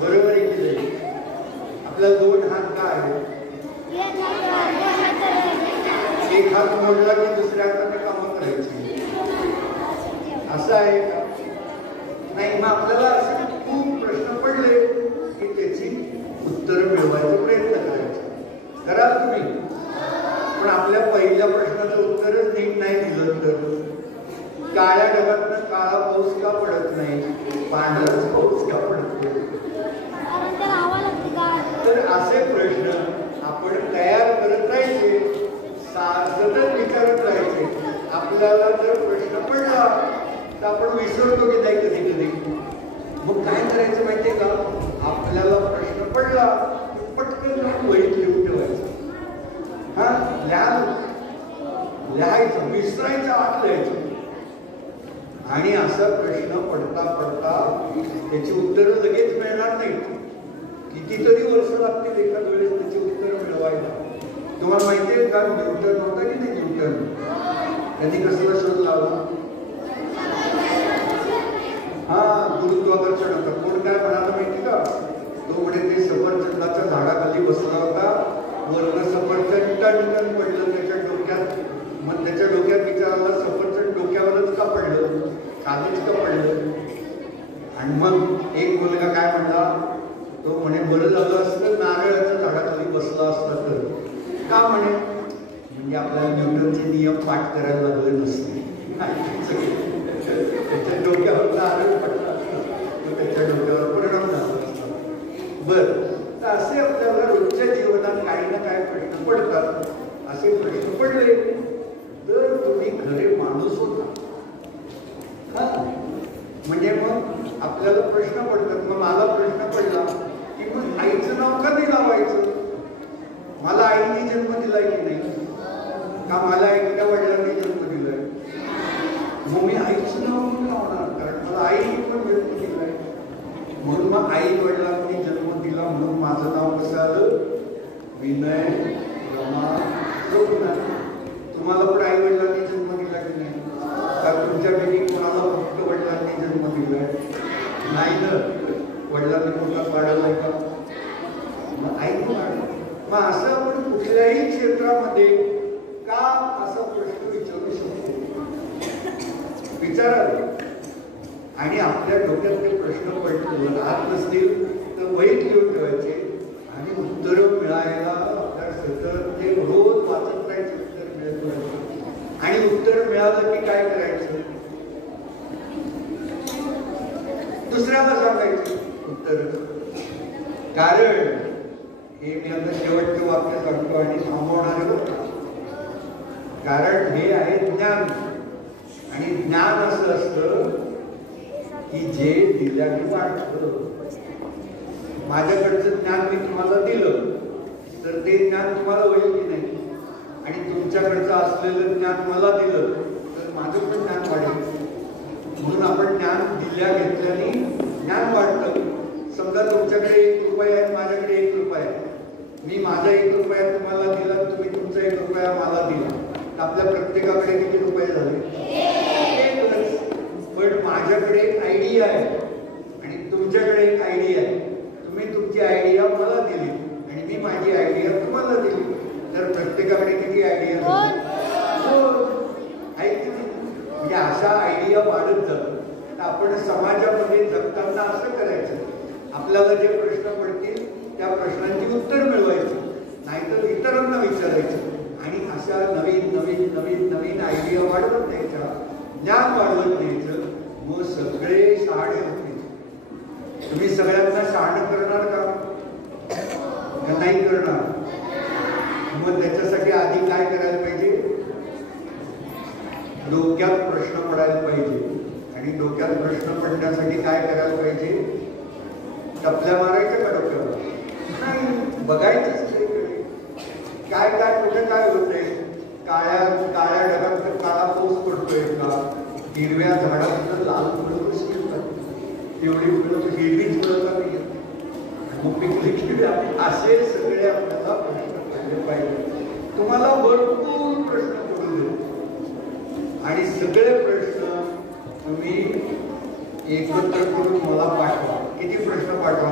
बरोबर आहे की नाही? आपल्याला 2 हात का आहे? एक हात मोडला की दुसऱ्या हाताने कामं करायची. असं आहे का? नाही. मग आपल्याला असे खूप प्रश्न पडले की त्याची उत्तरं मिळवायचा प्रयत्न करायचा. कराल तुम्ही? पण आपल्या पहिल्या प्रश्नाचं उत्तरच नीट नाही दिलं तर काळ्या ढगातनं काळा पाऊस का पडत नाही, पांढराच पाऊस का पडत नाही? तर असे प्रश्न आपण तयार करत राहायचे, सतत विचारत राहायचे. आपल्याला जर प्रश्न पडला तर आपण विसरतो की नाही कधी कधी. मग काय करायचं माहितीये का? आपल्याला प्रश्न पडला पटकन वहीत लिहून ठेवायचं. लिहायचं, विसरायचं, आत लिहायचं. आणि असा प्रश्न पडता पडता त्याची उत्तरं लगेच मिळणार नाहीत. कितीतरी वर्ष लागतील एका वेळेस त्याची उत्तरं मिळवायला. तुम्हाला माहिती आहे का, न्यूटन होता की नाही? न्यूटन त्यांनी कसला शोध लावला? गुरुत्वाकर्षण होता. कोण काय म्हणाला माहिती का? तो म्हणे ते सफरचंदाच्या झाडाखाली बसला होता, वरनं सफरचंद टन पडलं त्याच्या डोक्यात. मग त्याच्या डोक्यात विचारायला, सफरचंद डोक्यावरच का पडलं, खालीच का पडलं? आणि मग एक मुलगा काय म्हणला, तो म्हणे बरं झालं असतं नारळाच्या झाडाखाली बसला असता तर. का म्हणे? म्हणजे आपल्याला न्यूटनचे नियम पाठ करायला लागले नसते. त्याच्या डोक्यावर नारळ पडला असता, त्याच्या डोक्यावर परिणाम झाला असता. बरं, तर असे आपल्याला रोजच्या जीवनात काही ना काही प्रश्न पडतात. असे प्रश्न पडले तर तुम्ही खरे माणूस होता. म्हणजे मग आपल्याला प्रश्न पडतात. मग मला प्रश्न पडला की मग आईचं नाव कधी लावायचं? वडिलांनी जन्म दिलाय की नाही? का मला एकट्या वडिलांनी जन्म दिलाय? मग मी आईचं नाव म्हणून लावणार, कारण मला आईने पण जन्म दिलाय. म्हणून मग आई वडिलांनी जन्म दिला म्हणून माझं नाव कसं आलं? विनय रमा रघुनाथ. तुम्हाला पण आई वडिलांनी जन्म दिला की नाही? का तुमच्यापैकी कोणाला फक्त वडिलांनी जन्म दिलाय? नाही ना, वडिलांनी पोटात वाढवलाय का? मग आई वाढलं. मग असं आपण कुठल्याही क्षेत्रामध्ये का असा प्रश्न विचारू शकतो? विचारावे. आणि आपल्या डोक्यात ते प्रश्न पडले राहत नसतील तर वहीत लिहून ठेवायचे आणि उत्तर मिळायला आपल्या सतत ते रोज वाचत राहायचे. उत्तर मिळत राहायचं. आणि उत्तर मिळालं की काय करायचं? दुसऱ्याला सांगायचं उत्तर. कारण हे मी आता शेवटचं वाक्य सांगतो आणि थांबवणारे होता. कारण हे आहे ज्ञान. आणि ज्ञान असं असतं की जे दिल्याने वाटतं. माझ्याकडचं ज्ञान मी तुम्हाला दिलं तर ते ज्ञान तुम्हाला होईल की नाही? आणि तुमच्याकडचं असलेलं ज्ञान मला दिलं तर माझं पण ज्ञान वाढेल. म्हणून आपण ज्ञान दिल्या घेतल्याने ज्ञान वाढतं. समजा तुमच्याकडे 1 रुपया आहे, माझ्याकडे 1 रुपया आहे. मी माझा 1 रुपया तुम्हाला दिला, तुम्ही तुमचा 1 रुपया मला दिला. आपल्या प्रत्येकाकडे किती रुपये झाले? पण माझ्याकडे एक आयडिया आहे आणि तुमच्याकडे एक आयडिया आहे. तुम्ही तुमची आयडिया मला दिली आणि मी माझी आयडिया तुम्हाला दिली. तर प्रत्येकाकडे किती आयडिया झाले? आहे की नाही? म्हणजे अशा आयडिया वाढत जातात. आपण समाजामध्ये जगताना असं करायचं. आपल्याला जे प्रश्न पडतील त्या प्रश्नांची उत्तर मिळवायची, नाहीतर इतरांना विचारायचं. आणि अशा नवीन नवीन नवीन नवीन आयडिया वाढवत न्यायच्या, ज्ञान वाढवत न्यायचं. मग सगळे शहाणे होतील. तुम्ही सगळ्यांना शहाणं करणार का? नाही करणार. मग त्याच्यासाठी आधी काय करायला पाहिजे? डोक्यात प्रश्न पडायला पाहिजे. आणि डोक्यात प्रश्न पडण्यासाठी काय करायला पाहिजे? टपल्या मारायच्या का डोक्यावर? नाही, बघायचंच काय काय कुठे काय होतंय. काळ्या काळ्या ढगात काळा पाऊस पडतोय का? हिरव्या झाडात लाल फळं कशी येतात? तेवढी फळं हिरवीच फळं का नाही येत? मग पिकली की असे सगळे आपल्याला प्रश्न पडले पाहिजे. तुम्हाला भरपूर प्रश्न पडू दे आणि सगळे प्रश्न तुम्ही एकत्र करून मला पाठवा. किती प्रश्न पाठवा?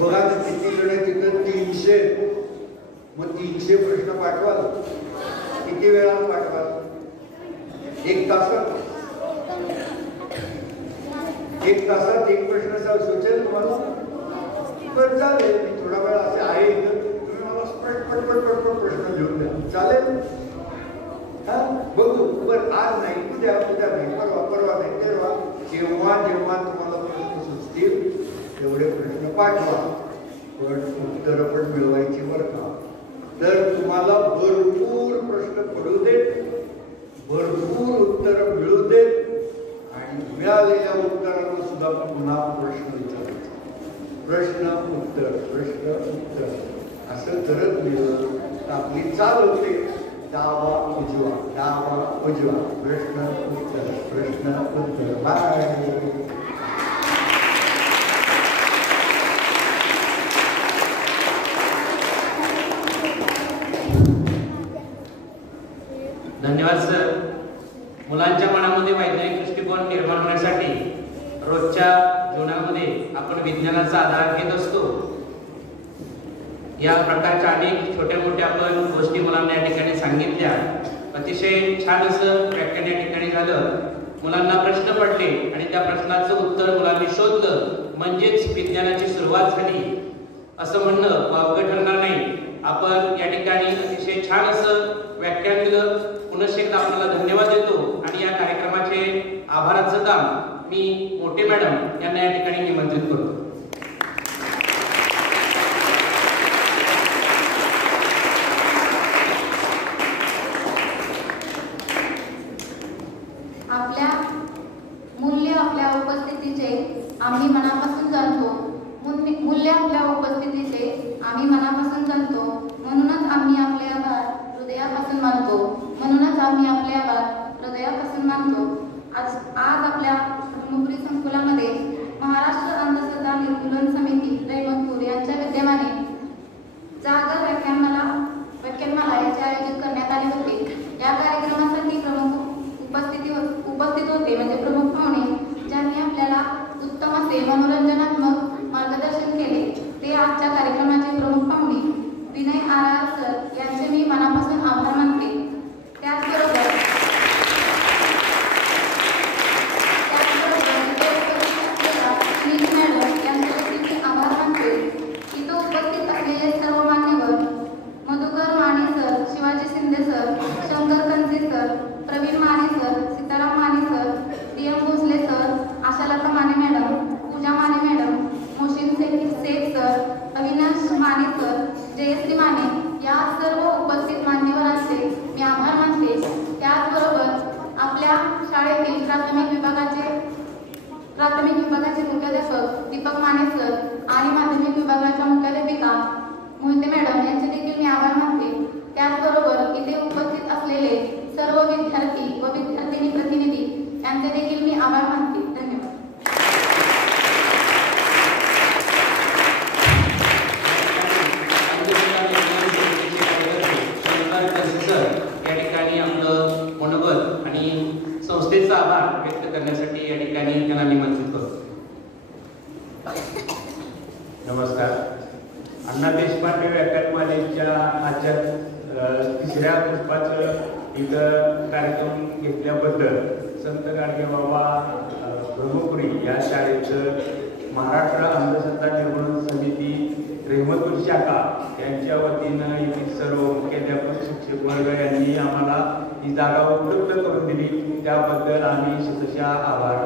बघा किती जण तिथं 300. मग 300 प्रश्न पाठवाल. किती वेळा पाठवाल? 1 तासात? 1 तासात 1 प्रश्न सुचेल तुम्हाला? पण चालेल. मी थोडा वेळ असे आहे तुम्ही मला पटपट प्रश्न लिहून द्या. चालेल? हा बघू. बरं आज नाही, उद्या नाही, परवा नाही, तेव्हा जेव्हा तुम्हाला प्रश्न सुचतील तेवढे प्रश्न पाठवा. पण उत्तर पण मिळवायची बरं का. तर तुम्हाला भरपूर प्रश्न पडू देत, भरपूर उत्तर मिळू देत आणि मिळालेल्या उत्तरांना सुद्धा पुन्हा प्रश्न विचारायचे. प्रश्न उत्तर असं करत गेलं तर आपली चाल होते. डावा उजवा प्रश्न उत्तर बाय. धन्यवाद सर. मुलांच्या मनामध्ये वैज्ञानिक दृष्टिकोन निर्माण होण्यासाठी रोजच्या जीवनामध्ये आपण विज्ञानाचा आधार घेत असतो. या प्रकारच्या अनेक छोट्या मोठ्या आपण गोष्टी मुलांना या ठिकाणी सांगितल्या. अतिशय छान असं व्याख्यान या ठिकाणी झालं. मुलांना प्रश्न पडले आणि त्या प्रश्नाचं उत्तर मुलांनी शोधलं म्हणजेच विज्ञानाची सुरुवात झाली असं म्हणणं अवघड ठरणार नाही. आपण या ठिकाणी अतिशय छान असं व्याख्यान दिलं. पुनश्च एकदा आपल्याला धन्यवाद देतो आणि या कार्यक्रमाचे आभाराचं काम मी मोठे मॅडम यांना या ठिकाणी निमंत्रित करतो. आपल्या उपस्थितीचे आम्ही मनापासून जाणतो. मूल्य आपल्या उपस्थितीचे आम्ही मनापासून जाणतो, म्हणूनच आम्ही आपले आभार हृदयापासून मानतो. म्हणूनच आम्ही आपले आभार हृदयापासून मानतो. आज आपल्या ब्रह्मपुरी संकुलामध्ये महाराष्ट्र अंधश्रद्धा निर्मूलन समिती रहिमतपूर यांच्या विद्यमाने जागर व्याख्यानमाला याचे आयोजन करण्यात आले होते. या कार्यक्रमासाठी उपस्थित होते म्हणजे प्रमुख पाहुणे ज्यांनी आपल्याला उत्तम असे मनोरंजनात्मक मार्गदर्शन केले ते आजच्या कार्यक्रमाचे प्रमुख पाहुणे विनय आर सर यांचे मी मनापासून आभार मानते. त्याचबरोबर मॅडम यांच्यावरती मी आभार मानते. इथं उपस्थित असलेले सर्व मान्यवर Madhukar Mane sir, Shivaji Shinde sir, Shankar Kanche sir, Pravin Mane sir, Sitaram Mane sir, Priyam Bhosale sir, Ashalata Mane madam, Pooja Mane madam, Mohsin Shaikh sir, Avinash Mane sir, Jayashree Mane या सर्व उपस्थित मान्यवरांचे मी आभार मानते. त्याचबरोबर आपल्या शाळेतील प्राथमिक विभागाचे मुख्याध्यापक दीपक माने सर आणि माध्यमिक विभागाच्या मुख्याध्यापिका मोहिते मॅडम यांचे देखील मी आभार मानते. त्याचबरोबर इथे उपस्थित असलेले सर्व विद्यार्थी व विद्यार्थिनी प्रतिनिधी यांचे देखील मी आभार मानते. धन्यवाद. या ठिकाणी आपलं मनोबल आणि संस्थेचा आभार व्यक्त करण्यासाठी या ठिकाणी त्यांना निमंत्रित करतो. नमस्कार. अण्णा देशपांडे व्याख्यानमालेच्या आजच्या तिसऱ्या पुष्पाचं इथं कार्यक्रम घेतल्याबद्दल संत गाडगेबाबा ब्रह्मपुरी या शाळेचं महाराष्ट्र अंधश्रद्धा निर्मूलन समिती रहिमतपूर शाखा यांच्या वतीनं येथील सर्व मुख्याध्यापक शिक्षक वर्ग यांनी आम्हाला ही जागा उपलब्ध करून दिली त्याबद्दल आम्ही शतशः आभार